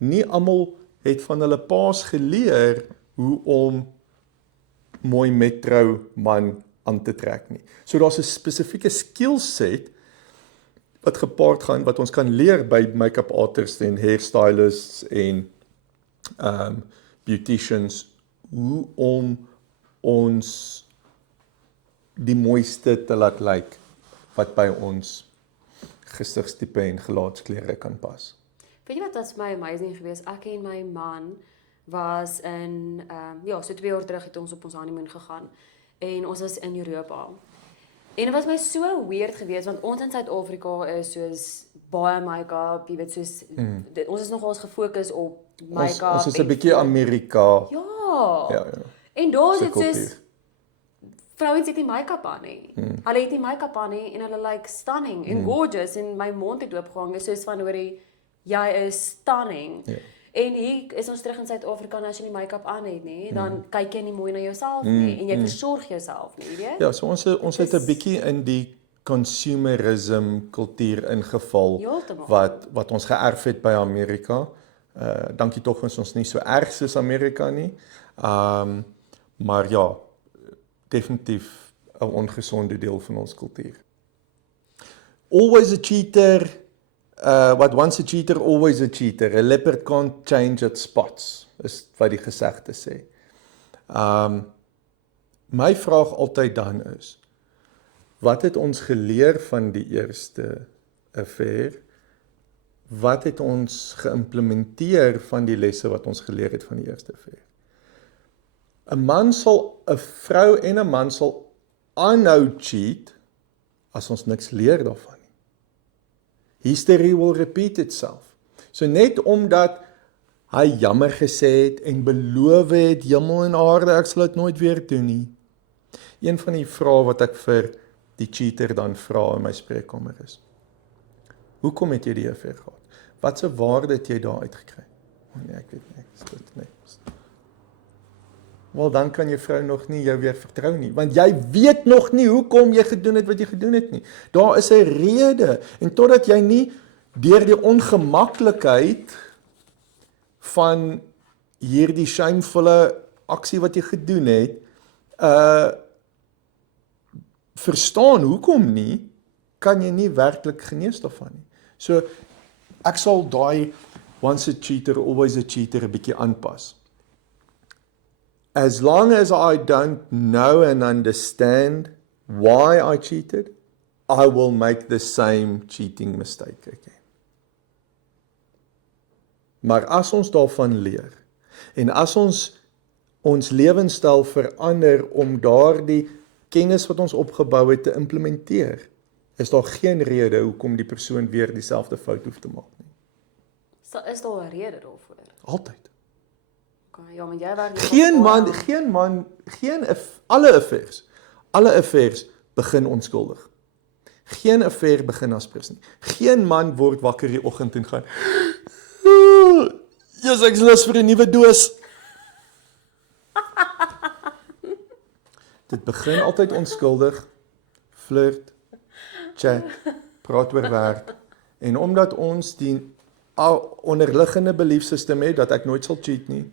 Nie almal het van hulle pa's geleer hoe om mooi metro man aan te trek nie. So daar's 'n spesifieke skillset wat gepaard gaan, wat ons kan leer by make-up artists en hairstylists en beauticians, hoe om ons die mooiste te laat lyk, wat by ons gesigstipe en gelaatskleure kan pas. Weet jy wat was my amazing geweest? Ek en my man was in, so 2 jaar terug het ons op ons honeymoon gegaan. En ons was in Europa. En dit was my so weird geweest, want ons in Suid-Afrika is soos baie make-up, jy weet, soos, ons is nogals gefokus op make-up. Ons is 'n bietjie Amerika. Ja. En daar is dit soos, vrouens het nie make-up aan nie. Hulle het nie make-up aan nie, en hulle like stunning en gorgeous, en my mond het oopgehang, is soos van, hoorie, jy is stunning. Ja. En hier is ons terug in Suid-Afrika, en as jy nie make-up aan het nie, dan kyk jy nie mooi na jouself nie, en jy versorg jouself nie, weet? Ja, so ons het 'n bietjie in die consumerism kultuur ingeval, wat ons geërf het by Amerika. Dankie tog is ons nie so erg soos Amerika nie. Maar ja, definitief 'n ongesonde deel van ons kultuur. Always a cheater. What once a cheater, always a cheater. A leopard can't change its spots, is wat die gesegde sê. My vraag altyd dan is, wat het ons geleer van die eerste affair? Wat het ons geïmplementeer van die lesse wat ons geleer het van die eerste affair? 'n vrou en 'n man sal aanhou cheat as ons niks leer daarvan. History will repeat itself. So net omdat hy jammer gesê het en beloof het, hemel en aarde, ek sal dit nooit weer doen nie. Een van die vrae wat ek vir die cheater dan vra in my spreekkamer is, hoekom het jy die affair gehad? Wat se waarde het jy daar uitgekry? Nee, ek weet nie, is goed, nee. Wel, dan kan jou vrou nog nie jou weer vertrou nie, want jy weet nog nie hoekom jy gedoen het wat jy gedoen het nie. Daar is 'n rede, en totdat jy nie deur die ongemaklikheid van hierdie shamevolle aksie wat jy gedoen het, verstaan hoekom nie, kan jy nie werklik genees daarvan nie. So, ek sal daai once a cheater, always a cheater 'n bietjie aanpas. As long as I don't know and understand why I cheated, I will make the same cheating mistake again. Maar as ons daarvan leer, en as ons lewenstyl verander om daardie kennis wat ons opgebou het te implementeer, is daar geen rede hoekom die persoon weer dieselfde fout hoef te maak nie. So, is daar 'n rede daarvoor? Altyd. Ja, maar jy werk alle affairs begin onskuldig. Geen affair begin as pers nie. Geen man word wakker die oggend en gaan, "Jesus, ek is lus vir 'n nuwe doos." Dit begin altyd onskuldig, flirt, chat, praat oor werk, en omdat ons die onderliggende beliefsystem het dat ek nooit sal cheat nie,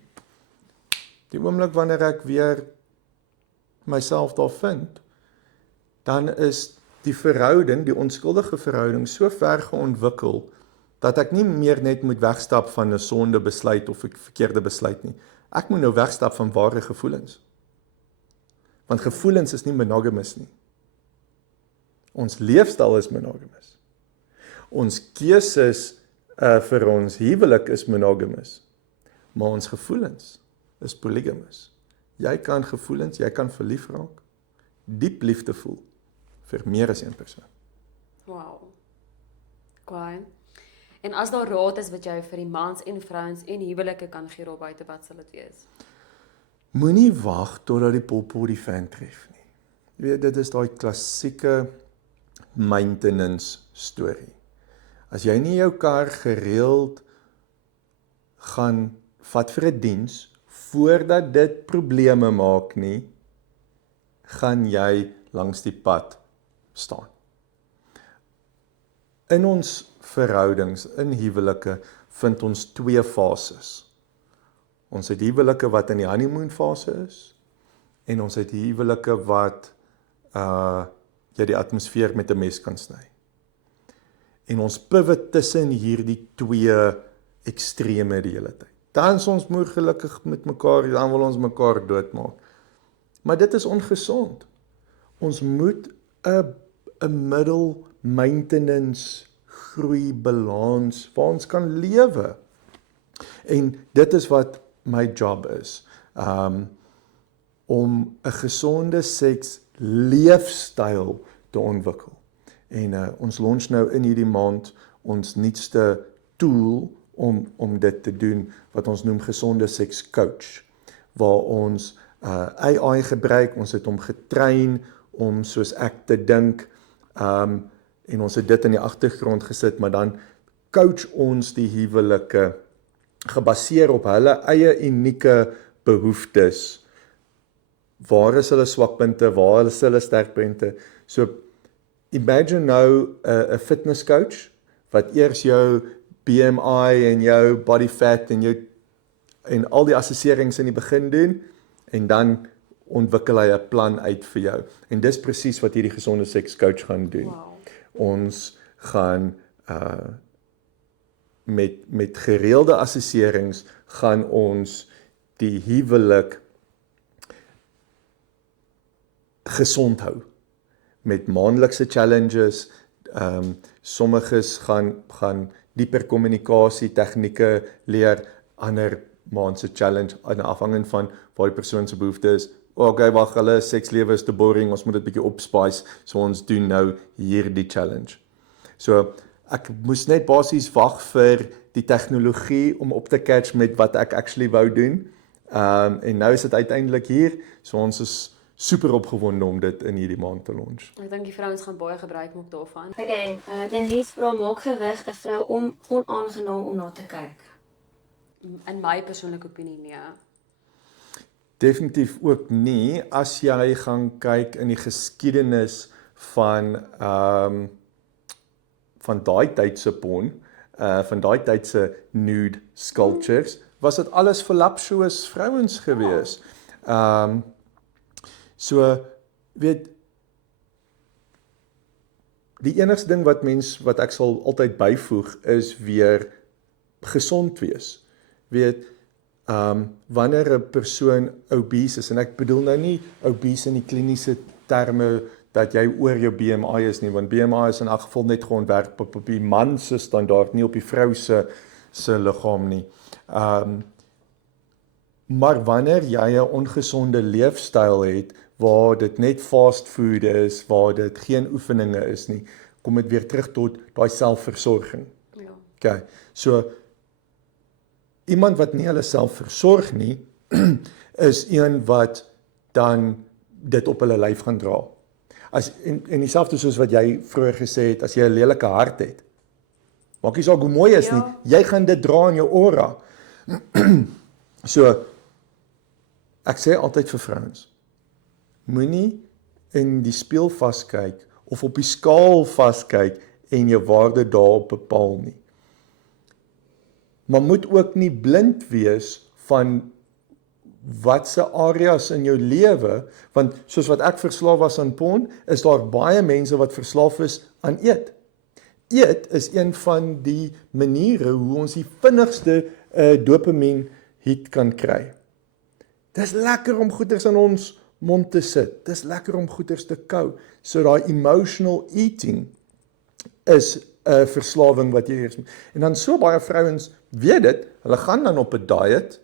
die oomblik wanneer ek weer myself daar vind, dan is die verhouding, die onskuldige verhouding, so ver geontwikkel, dat ek nie meer net moet wegstap van 'n sonde besluit of 'n verkeerde besluit nie. Ek moet nou wegstap van ware gevoelens. Want gevoelens is nie monogamous nie. Ons leefstyl is monogamous. Ons keuses vir ons huwelik is monogamous. Maar ons gevoelens is polygamous. Jy kan gevoelens, jy kan verlief raak, diep liefde voel vir meer as een persoon. Wow. Kwaai. En as daar raad is wat jy vir die mans en vrouens en huwelike kan gee daar buite, wat sal dit wees? Moenie wag totdat die popo die fan tref nie. Jy weet, dit is daai klassieke maintenance storie. As jy nie jou kar gereeld gaan vat vir 'n diens voordat dit probleme maak nie, gaan jy langs die pad staan. in ons verhoudings, in huwelike, vind ons 2 fases. Ons het huwelike wat in die honeymoon fase is, en ons het huwelike wat jy die atmosfeer met 'n mes kan sny. En ons pivot tussen hierdie 2 extreme die hele tyd. Dan is ons moer gelukkig met mekaar, dan wil ons mekaar doodmaak. Maar dit is ongesond. Ons moet 'n middel maintenance groei balans waar ons kan lewe. En dit is wat my job is. Om 'n gesonde seks leefstyl te ontwikkel. En ons launch nou in hierdie maand ons nuutste tool om dit te doen, wat ons noem gesonde seks coach, waar ons AI gebruik, ons het hom getrein om soos ek te dink, en ons het dit in die agtergrond gesit, maar dan coach ons die huwelike gebaseer op hulle eie unieke behoeftes. Waar is hulle swakpunte, waar is hulle sterkpunte? So, imagine nou 'n fitness coach, wat eers jou BMI en jou body fat en al die assesserings in die begin doen, en dan ontwikkel hy 'n plan uit vir jou. En dis presies wat hierdie gesonde seks coach gaan doen. Wow. Ons gaan met gereelde assesserings gaan ons die huwelik gesond hou. Met maandelikse challenges, sommiges gaan dieper kommunikasie tegnieke leer, ander maandse challenge, afhangend van waar die persoon se behoefte is. Okay, wag, hulle sekslewe is te boring, ons moet dit bietjie opspice, so ons doen nou hierdie challenge. So, ek moes net basies wag vir die tegnologie om op te catch met wat ek actually wou doen. En nou is dit uiteindelik hier, so ons is super opgewonde om dit in hierdie maand te launch. Ek dink die vrouens gaan baie gebruik maak daarvan. Okay, Denise vra maak gewig 'n vrou onaangenaam om na te kyk. In my persoonlike opinie, nee. Definitief ook nie, as jy gaan kyk in die geskiedenis van daai tyd se porn, van daai tyd se nude sculptures, was dit alles voluptuous vrouens gewees. So, weet, die enigste ding wat ek sal altyd byvoeg, is weer gesond wees. Weet, wanneer 'n persoon obese is, en ek bedoel nou nie obese in die kliniese terme, dat jy oor jou BMI is nie, want BMI is in elk geval net geontwerp op die man se standaard, nie op die vrou se liggaam nie. Maar wanneer jy 'n ongesonde leefstyl het, waar dit net fast food is, waar dit geen oefeninge is nie, kom dit weer terug tot daai selfversorging. Ja. Okay, so iemand wat nie hulle self versorg nie, is een wat dan dit op hulle lyf gaan dra. En dieselfde soos wat jy vroeër gesê het, as jy 'n lelike hart het, maak nie saak hoe mooi is nie, jy gaan dit dra in jou aura. So, ek sê altyd vir vrouens, moenie in die spieël vaskyk, of op die skaal vaskyk, en jou waarde daarop bepaal nie. Maar moet ook nie blind wees van watse areas in jou lewe, want soos wat ek verslaaf was aan porn, is daar baie mense wat verslaaf is aan eet. Eet is een van die maniere hoe ons die vinnigste dopamien hit kan kry. Dis lekker om goeders in ons mond te sit. Dis lekker om goeders te kou. So daai emotional eating is 'n verslawing wat jy eers. En dan so baie vrouens weet dit, hulle gaan dan op 'n diet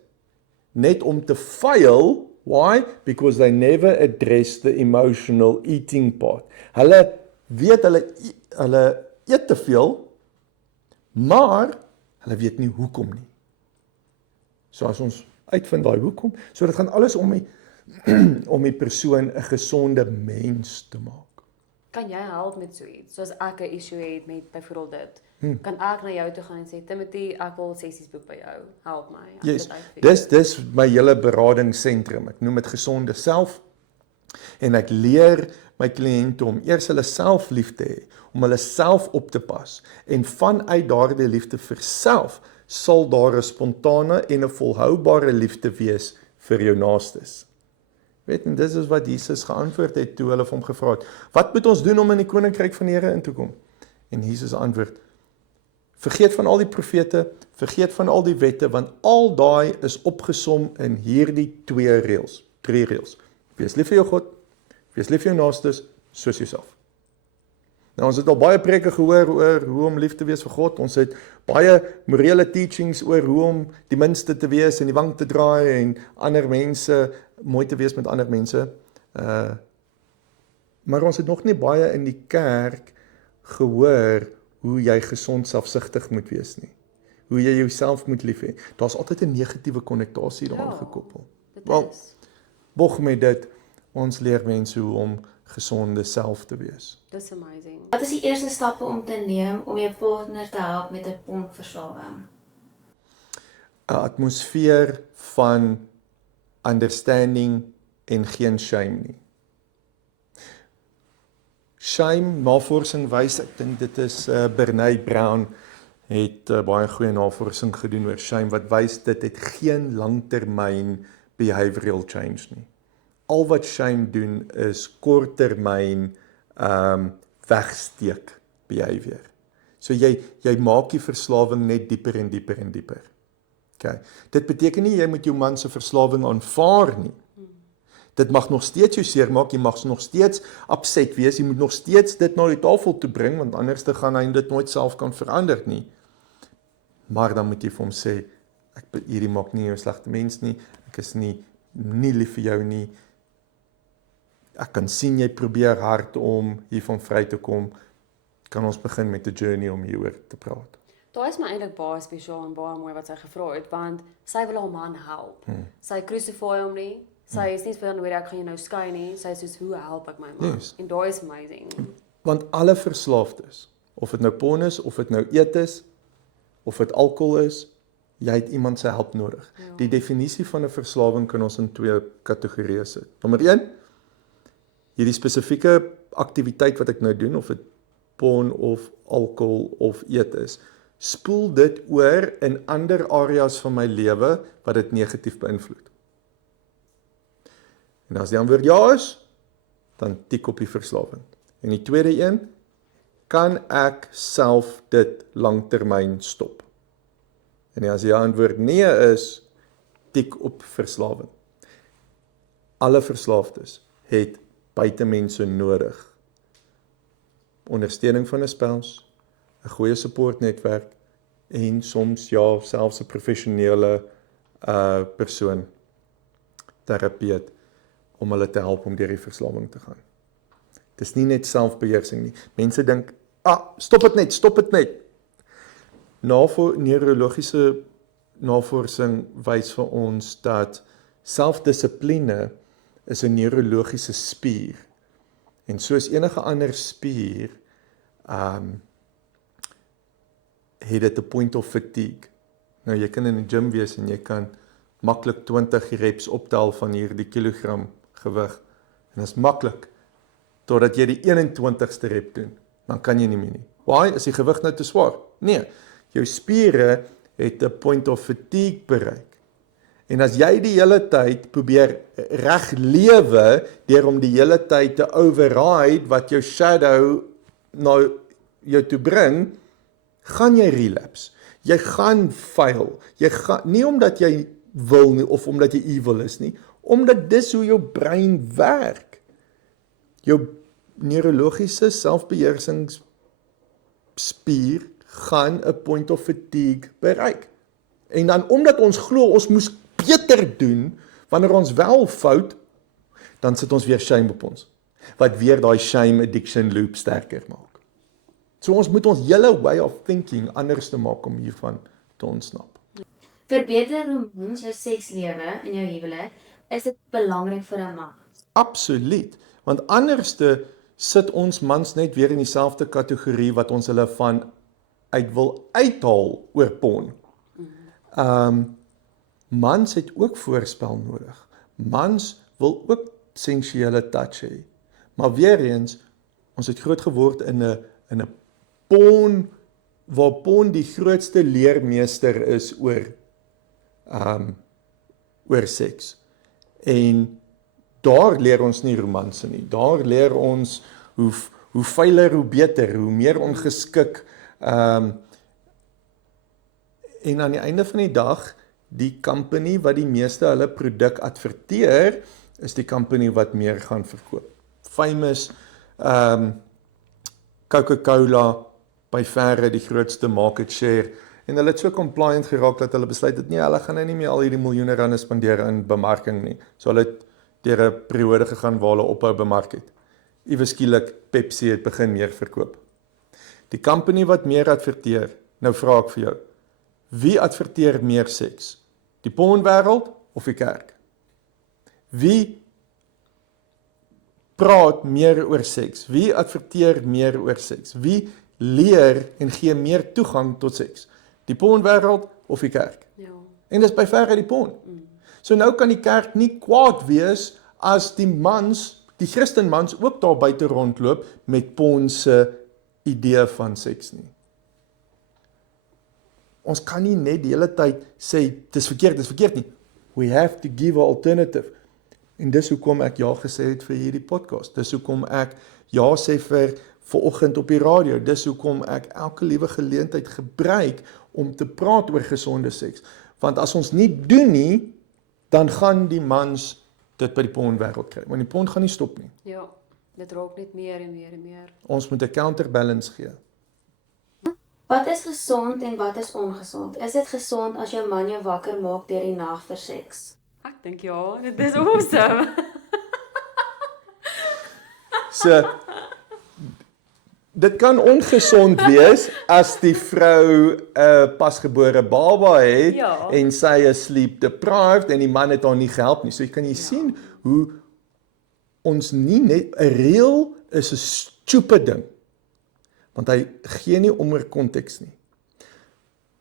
net om te fail. Why? Because they never address the emotional eating part. Hulle weet hulle eet te veel, maar hulle weet nie hoekom nie. So as ons uitvind daai hoekom, so dit gaan alles om die persoon 'n gesonde mens te maak. Kan jy help met so iets? Soos ek 'n issue het met byvoorbeeld dit. Kan ek na jou toe gaan en sê, Timothy, ek wil sessies boek by jou. Help my. Yes, dis my hele beradingsentrum. Ek noem dit gesonde self. En ek leer my kliënte om eers hulle self lief te hê, om hulle self op te pas. En vanuit daardie liefde vir self, sal daar 'n spontane en 'n volhoubare liefde wees vir jou naastes. Weet, en dis is wat Jesus geantwoord het toe hulle vir hom gevra het, wat moet ons doen om in die koninkryk van die Here in te kom? En Jesus antwoord, vergeet van al die profete, vergeet van al die wette, want al daai is opgesom in hierdie drie reëls. Wees lief vir jou God, wees lief vir jou naastes, soos jouself. Nou, ons het al baie preke gehoor oor hoe om lief te wees vir God. Ons het baie morele teachings oor hoe om die minste te wees en die wang te draai en ander mense, mooi te wees met ander mense. Maar ons het nog nie baie in die kerk gehoor hoe jy gesond selfsugtig moet wees nie. Hoe jy jouself moet lief hê. Daar's altyd 'n negatiewe konnotasie daaraan gekoppel. Wel, bog met dit, ons leer mense hoe om gesonde self te wees. Dis amazing. Wat is die eerste stappe om te neem om jou partner te help met 'n pornverslawing? 'n Atmosfeer van understanding en geen shame nie. Shame, navorsing wys, ek dink dit is Brené Brown het baie goeie navorsing gedoen oor shame, wat wys dit het geen langtermyn behavioral change nie. Al wat shame doen is korttermyn wegsteek behavior. So jy maak die verslawing net dieper en dieper en dieper. Okay. Dit beteken nie jy moet jou man se verslawing aanvaar nie. Dit mag nog steeds jou seermaak, jy mag nog steeds upset wees, jy moet nog steeds dit na die tafel toe bring, want anders gaan hy dit nooit self kan verander nie. Maar dan moet jy vir hom sê, hierdie maak nie jou 'n slegte mens nie, ek is nie lief vir jou nie, ek kan sien jy probeer hard om hiervan vry te kom, kan ons begin met 'n journey om hieroor te praat. Daar is my eintlik baie spesiaal en baie mooi wat sy gevra het, want sy wil haar man help. Sy crucify hom nie, sy is nie vir hom, ek gaan jou nou skei nie, sy is soos, hoe help ek my man? Yes. En daai is amazing. Want alle verslaafdes, of dit nou porn is, of dit nou eet is, of dit alkohol is, jy het iemand se hulp nodig. Ja. Die definisie van 'n verslawing kan ons in 2 kategorieë sit. Nommer 1, hierdie spesifieke aktiwiteit wat ek nou doen, of dit porn of alkohol of eet is, spoel dit oor in ander areas van my lewe wat dit negatief beïnvloed. En as die antwoord ja is, dan tik op die verslawing. En die tweede een, kan ek self dit langtermyn stop? En as die antwoord nee is, tik op verslawing. Alle verslaafdes het buitemense nodig. Ondersteuning van 'n spouse, 'n goeie supportnetwerk en soms ja, selfs 'n professionele persoon, terapeut, om hulle te help om deur die verslawing te gaan. Dis nie net selfbeheersing nie. Mense dink, stop dit net. Neurologiese navorsing wys vir ons dat selfdissipline is 'n neurologiese spier. En soos enige ander spier, het dit 'n point of fatigue. Nou jy kan in 'n gym wees en jy kan maklik 20 reps optel van hierdie kilogram gewig. En dit is maklik totdat jy die 21ste rep doen. Dan kan jy nie meer nie. Why? Is die gewig nou te swaar? Nee. Jou spiere het 'n point of fatigue bereik. En as jy die hele tyd probeer reg lewe deur om die hele tyd te override wat jou shadow nou jou toe bring, gaan jy relapse. Jy gaan fail. Jy gaan nie omdat jy wil nie of omdat jy evil is nie, omdat dis hoe jou brein werk. Jou neurologiese selfbeheersingsspier gaan 'n point of fatigue bereik. En dan omdat ons glo ons moes beter doen wanneer ons wel fout, dan sit ons weer shame op ons. Wat weer daai shame addiction loop sterker maak. So ons moet ons hele way of thinking anders te maak om hiervan te ontsnap. Verbeter hormoons jou sekslewe in jou huwelik, is dit belangrik vir 'n man? Absoluut, want anderste sit ons mans net weer in dieselfde kategorie wat ons hulle van uit wil uithaal oor porn. Mans het ook voorspel nodig. Mans wil ook sensuele touch hê. Maar weer eens, ons het groot geword in 'n porn, waar porn die grootste leermeester is oor seks. En daar leer ons nie romanse nie. Daar leer ons hoe veiler, hoe beter, hoe meer ongeskik. En aan die einde van die dag, die company wat die meeste hulle produk adverteer, is die company wat meer gaan verkoop. Famous, Coca-Cola, by verre die grootste market share, en hulle het so compliant geraak dat hulle besluit het, nee, hulle gaan nou nie meer al hierdie miljoene rande spandeer in bemarking nie. So hulle het deur 'n periode gegaan waar hulle ophou bemark het. Iewes skielik Pepsi het begin meer verkoop. Die company wat meer adverteer, nou vra ek vir jou, wie adverteer meer seks? Die pornwêreld of die kerk? Wie praat meer oor seks? Wie adverteer meer oor seks? Wie leer en gee meer toegang tot seks? Die pornwêreld of die kerk? Ja. En dis by verre die porn. So nou kan die kerk nie kwaad wees as die Christenmans ook daar buite rondloop met porn se idee van seks nie. Ons kan nie net die hele tyd sê, dis verkeerd nie. We have to give an alternative. En dis hoekom ek ja gesê het vir hierdie podcast. Dis hoekom ek ja sê vir vanoggend op die radio. Dis hoekom ek elke liewe geleentheid gebruik om te praat oor gesonde seks. Want as ons nie doen nie, dan gaan die mans dit by die pornwêreld kry. Want die porn gaan nie stop nie. Ja, dit raak net meer en meer en meer. Ons moet 'n counterbalance gee. Wat is gesond en wat is ongesond? Is dit gesond as jou man jou wakker maak deur die nag vir seks? Ek dink ja, dit is awesome. So, dit kan ongesond wees as die vrou 'n pasgebore baba het Ja. en sy is sleep deprived en die man het haar nie gehelp nie. So jy kan jy sien hoe ons nie net 'n reël is 'n stupid ding. Want hy gee nie om oor konteks nie.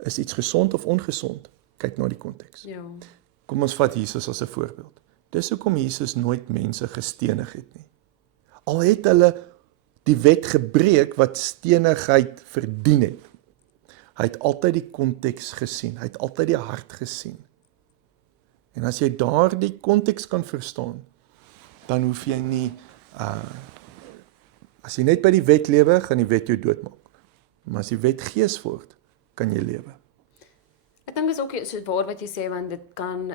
Is iets gesond of ongesond? Kyk na die konteks. Ja. Kom ons vat Jesus as 'n voorbeeld. Dis hoekom Jesus nooit mense gestenig het nie. Al het hulle die wet gebreek wat stenigheid verdien het. Hy het altyd die konteks gesien, hy het altyd die hart gesien. En as jy daardie konteks kan verstaan, dan hoef jy nie as jy net by die wet lewe, gaan die wet jou doodmaak. Maar as die wet gees word, kan jy lewe. Ek dink dis ook so waar wat jy sê, want dit kan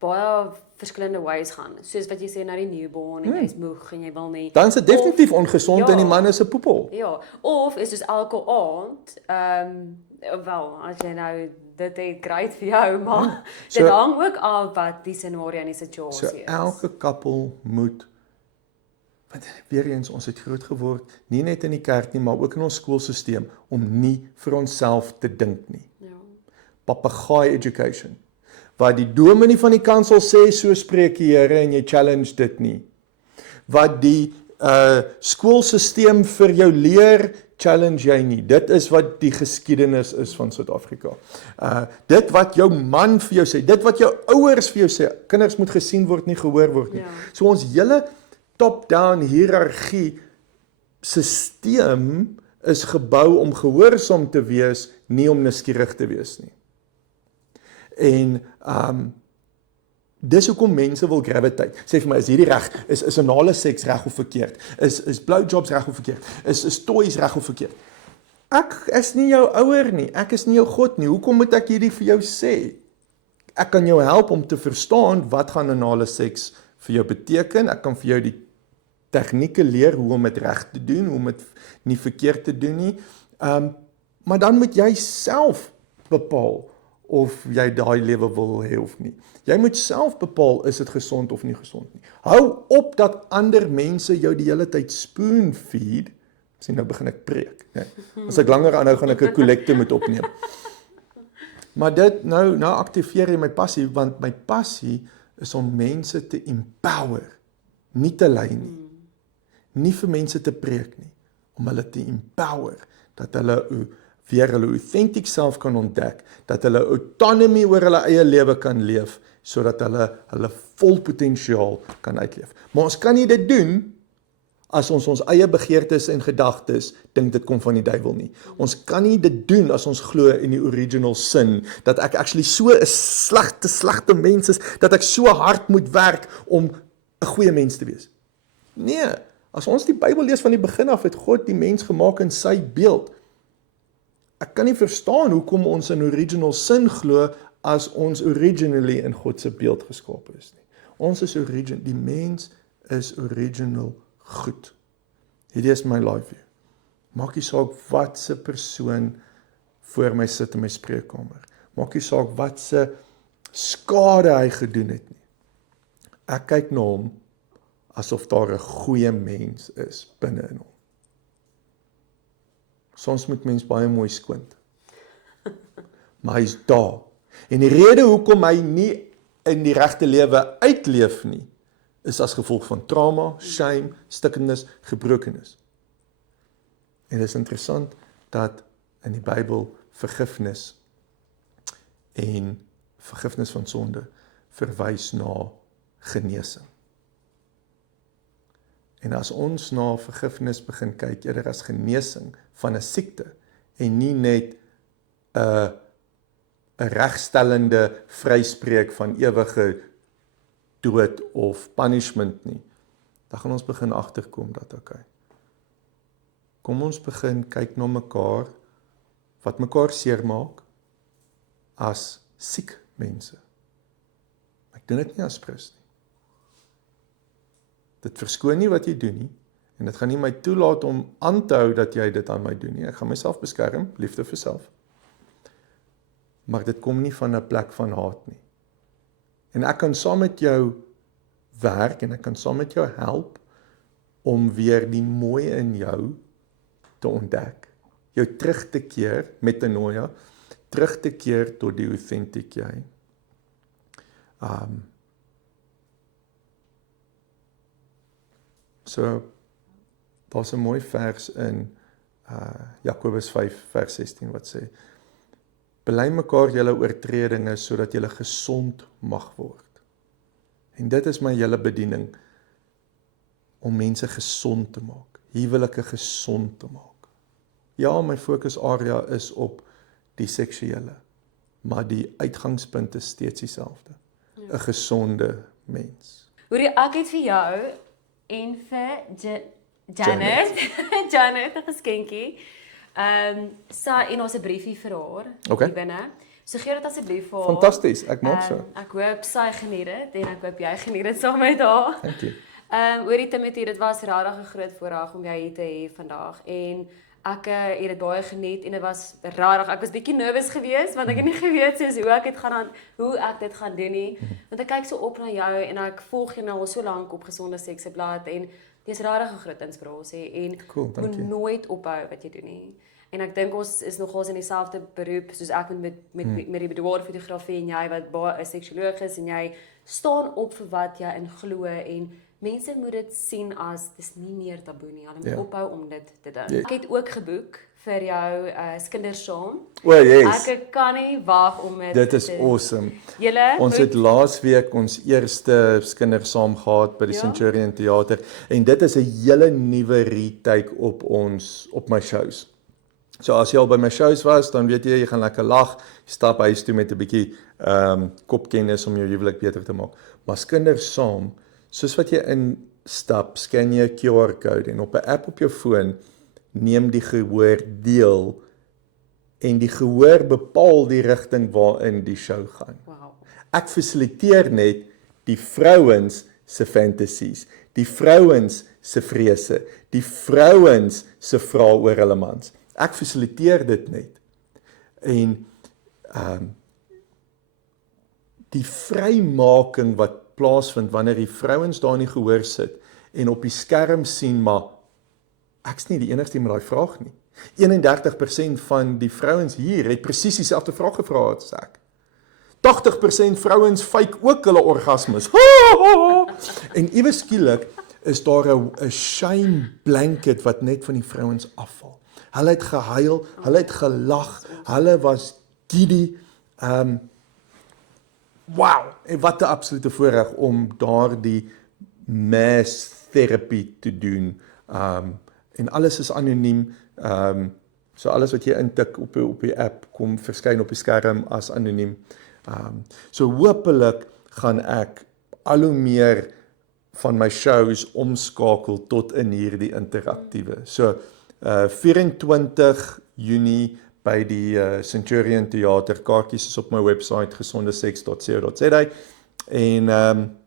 baie verskillende ways gaan. Soos wat jy sê na die newborn en jy's moeg en jy wil nie. Dan is dit definitief ongesond ja, en die man is 'n poepel. Ja, of is dus elke aand, wel, as jy nou dit het great vir jou, maar So- dit hang ook af wat die scenario en die situasie So is. elke koppel moet, want weer eens, ons het groot geword, nie net in die kerk nie, maar ook in ons skoolstelsel, om nie vir onsself te dink nie. Ja. Papegaai education. Wat die dominee van die kansel sê, so spreek die Here en jy challenge dit nie. Wat die skoolstelsel vir jou leer, challenge jy nie. Dit is wat die geskiedenis is van Suid-Afrika. Dit wat jou man vir jou sê, dit wat jou ouers vir jou sê, kinders moet gesien word, nie gehoor word nie. Ja. So ons hele top-down hiërargie stelsel is gebou om gehoorsaam te wees, nie om nuuskierig te wees nie. En dis hoekom mense wil gravitate. Sê vir my, is hierdie reg? Is anale seks reg of verkeerd? Is blowjobs reg of verkeerd? Is toys reg of verkeerd? Ek is nie jou ouer nie. Ek is nie jou God nie. Hoekom moet ek hierdie vir jou sê? Ek kan jou help om te verstaan wat gaan anale seks vir jou beteken. Ek kan vir jou die tegnieke leer hoe om dit reg te doen, hoe om dit nie verkeerd te doen nie. Maar dan moet jy self bepaal of jy daai lewe wil hê of nie. Jy moet self bepaal, is dit gesond of nie gesond nie. Hou op dat ander mense jou die hele tyd spoon feed. Sien, nou begin ek preek. Nee. As ek langer aanhou, gaan ek 'n kollekte moet opneem. Maar dit, nou aktiveer jy my passie, want my passie is om mense te empower, nie te lei nie. Nie vir mense te preek nie, om hulle te empower, dat hulle weer hulle authentic self kan ontdek, dat hulle autonomie oor hulle eie lewe kan leef, sodat hulle vol potensiaal kan uitleef. Maar ons kan nie dit doen as ons eie begeertes en gedagtes dink dit kom van die duiwel nie. Ons kan nie dit doen as ons glo in die original sin, dat ek actually so 'n slegte mens is, dat ek so hard moet werk om 'n goeie mens te wees. Nee, as ons die Bybel lees van die begin af, het God die mens gemaak in sy beeld. Ek kan nie verstaan hoekom ons in original sin glo as ons originally in God se beeld geskape is nie. Ons is die mens is original goed. Hierdie is my life view. Maak nie saak wat se persoon voor my sit in my spreekkamer. Maak nie saak wat se skade hy gedoen het nie. Ek kyk na hom asof daar 'n goeie mens is binne in hom. Soms moet mens baie mooi squint. Maar hy's daar. En die rede hoekom hy nie in die regte lewe uitleef nie, is as gevolg van trauma, shame, stikkenis, gebrokenis. En dit is interessant dat in die Bybel vergifnis van sonde verwys na genesing. En as ons na vergifnis begin kyk eerder as genesing van 'n siekte en nie net 'n regstellende vryspreek van ewige dood of punishment nie, dan gaan ons begin agterkom dat kom ons begin kyk na mekaar wat mekaar seermaak as siek mense. Ek doen dit nie as Christus nie. Dit verskoon nie wat jy doen nie, en dit gaan nie my toelaat om aan te hou dat jy dit aan my doen nie. Ek gaan myself beskerm, liefde vir self. Maar dit kom nie van 'n plek van haat nie. En ek kan saam met jou werk en ek kan saam met jou help om weer die mooi in jou te ontdek. Jou terug te keer, metanoia, terug te keer tot die authentic jy. So, daar's 'n mooi vers in Jakobus 5 vers 16 wat sê: Bely mekaar julle oortredinge sodat julle gesond mag word. En dit is my hele bediening, om mense gesond te maak, huwelike gesond te maak. Ja, my fokusarea is op die seksuele, maar die uitgangspunt is steeds dieselfde. 'n Gesonde mens. Hoorie, ek het vir jou en vir Janet 'n geskenkie. Sy en ons 'n briefie vir haar hier binne. So gee dit asseblief vir haar. Fantasties, ek maak so. Ek hoop sy geniet dit en ek hoop jy geniet dit saam met haar. Dankie. Hoorie Timothy, dit was regtig 'n groot voorreg om jou hier te hê vandag en ek het dit baie geniet en dit was regtig, ek was bietjie nervous geweest want ek het nie geweet soos hoe ek dit gaan doen nie. Want ek kyk so op na jou en ek volg jou nou al so lank op Gesonde Seksblad en dis regtig 'n groot inspirasie en moet nooit ophou wat jy doen nie. En ek dink ons is nogals in dieselfde beroep soos ek met die boudoir fotografie en jy wat baie 'n seksioloog is en jy staan op vir wat jy in glo en mense moet dit sien as dis nie meer taboe nie. Hulle moet ophou om dit te doen. Ek het ook geboek vir jou Skindersaam. Yes. Ek kan nie wag om dit is awesome. Ons moet het laasweek ons eerste Skindersaam gehad by die Centurion Theater en dit is 'n hele nuwe retake op my shows. So as jy al by my shows was, dan weet jy gaan lekker lag, jy stap huis toe met 'n bietjie kopkennis om jou huwelik beter te maak. Maar Skindersaam, soos wat jy instap, scan jy 'n QR-code en op 'n app op jou foon neem die gehoor deel en die gehoor bepaal die rigting waarin die show gaan. Wow. Ek fasiliteer net die vrouens se fantasies, die vrouens se vrese, die vrouens se vrae oor hulle mans. Ek fasiliteer dit net. En die vrymaking wat plaasvind wanneer die vrouens daar in die gehoor sit en op die skerm sien, maar ek's nie die enigste met daai vraag nie. 31% van die vrouens hier het presies dieselfde vraag gevra as ek. 80% vrouens fake ook hulle orgasmes. En iewes skielik is daar 'n shame blanket wat net van die vrouens afval. Hulle het gehuil, hulle het gelag, hulle was giddy. wow, en wat 'n absolute voorreg om daardie mass therapy te doen. En alles is anoniem. So alles wat jy intik op die app kom verskyn op die skerm as anoniem. So hopelik gaan ek al hoe meer van my shows omskakel tot in hierdie interaktiewe. So 24 Junie by die Centurion Theater. Kaartjies is op my website gesondeseks.co.za. En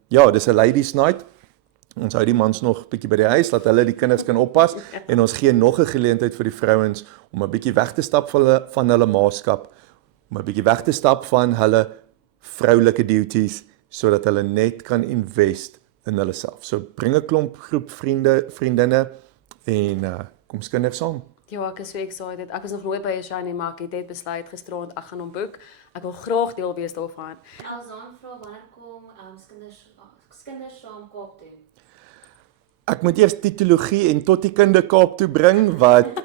ja, dis 'n ladies night. Ons hou die mans nog bietjie by die huis, laat hulle die kinders kan oppas en ons gee nog 'n geleentheid vir die vrouens om 'n bietjie weg te stap van hulle maaskap, om 'n bietjie weg te stap van hulle vroulike duties sodat hulle net kan invest in hulle self. So bring 'n klomp groep vriendinne en kom skinder saam. Ja, ek is so excited. Ek was nog nooit by 'n show nie, maar ek het besluit gisterand ek gaan hom boek. Ek wil graag deel wees daarvan. Alsaan vra wanneer kom skinders saam Kaap toe? Ek moet eers titologie en tot die kinde Kaap toe bring wat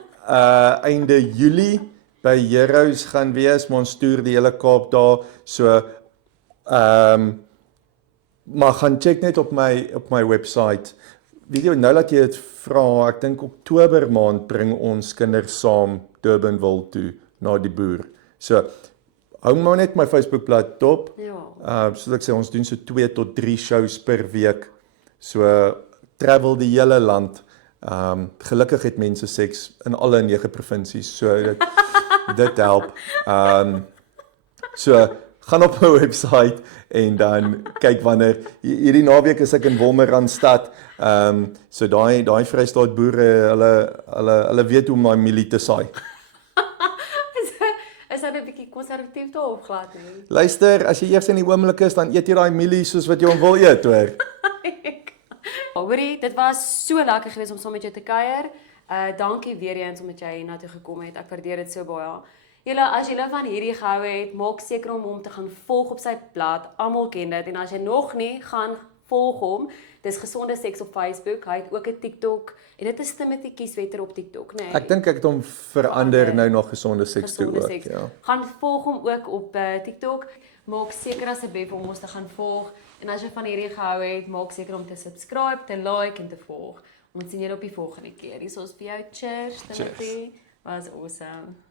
einde Julie by Heroes gaan wees, maar ons toer die hele Kaap daar. So maar gaan check net op my website. Weet jy, nou dat jy dit vra, ek dink Oktober maand bring ons kinders saam Durbanville toe na die boer. So hou maar net my Facebookblad dop. Ja. Soos ek sê, ons doen so 2 tot 3 shows per week. So travel die hele land. Gelukkig het mense seks in alle 9 provinsies. So dit help. So gaan op my website en dan kyk wanneer hierdie naweek is ek in Wolmaranstad. So daai Vrystaat boere, hulle weet hoe om daai mielie te saai. Is dat 'n bietjie konservatief daar of glad nie? Luister, as jy eers in die oomblik is, dan eet jy daai mielie soos wat jy hom wil eet, hoor. Hoorie, dit was so lekker geweest om saam met jou te kuier. Dankie weer eens omdat jy hiernatoe gekom het. Ek waardeer dit so baie. As julle van hierdie gehou het, maak seker om hom te gaan volg op sy blad. Almal ken dit en as jy nog nie, gaan volg hom. Dis Gesonde Seks op Facebook. Hy het ook 'n TikTok en dit is Timothy Kieswetter op TikTok, né? Ek dink ek het hom verander nou na Gesonde Seks toe ook, ja. Gaan volg hom ook op TikTok. Maak seker asseblief om ons te gaan volg. En as jy van hierdie gehou het, maak seker om te subscribe, te like en te volg. Ons sien julle op die volgende keer. Hier is ons vir jou. Cheers, Timothy. Was awesome.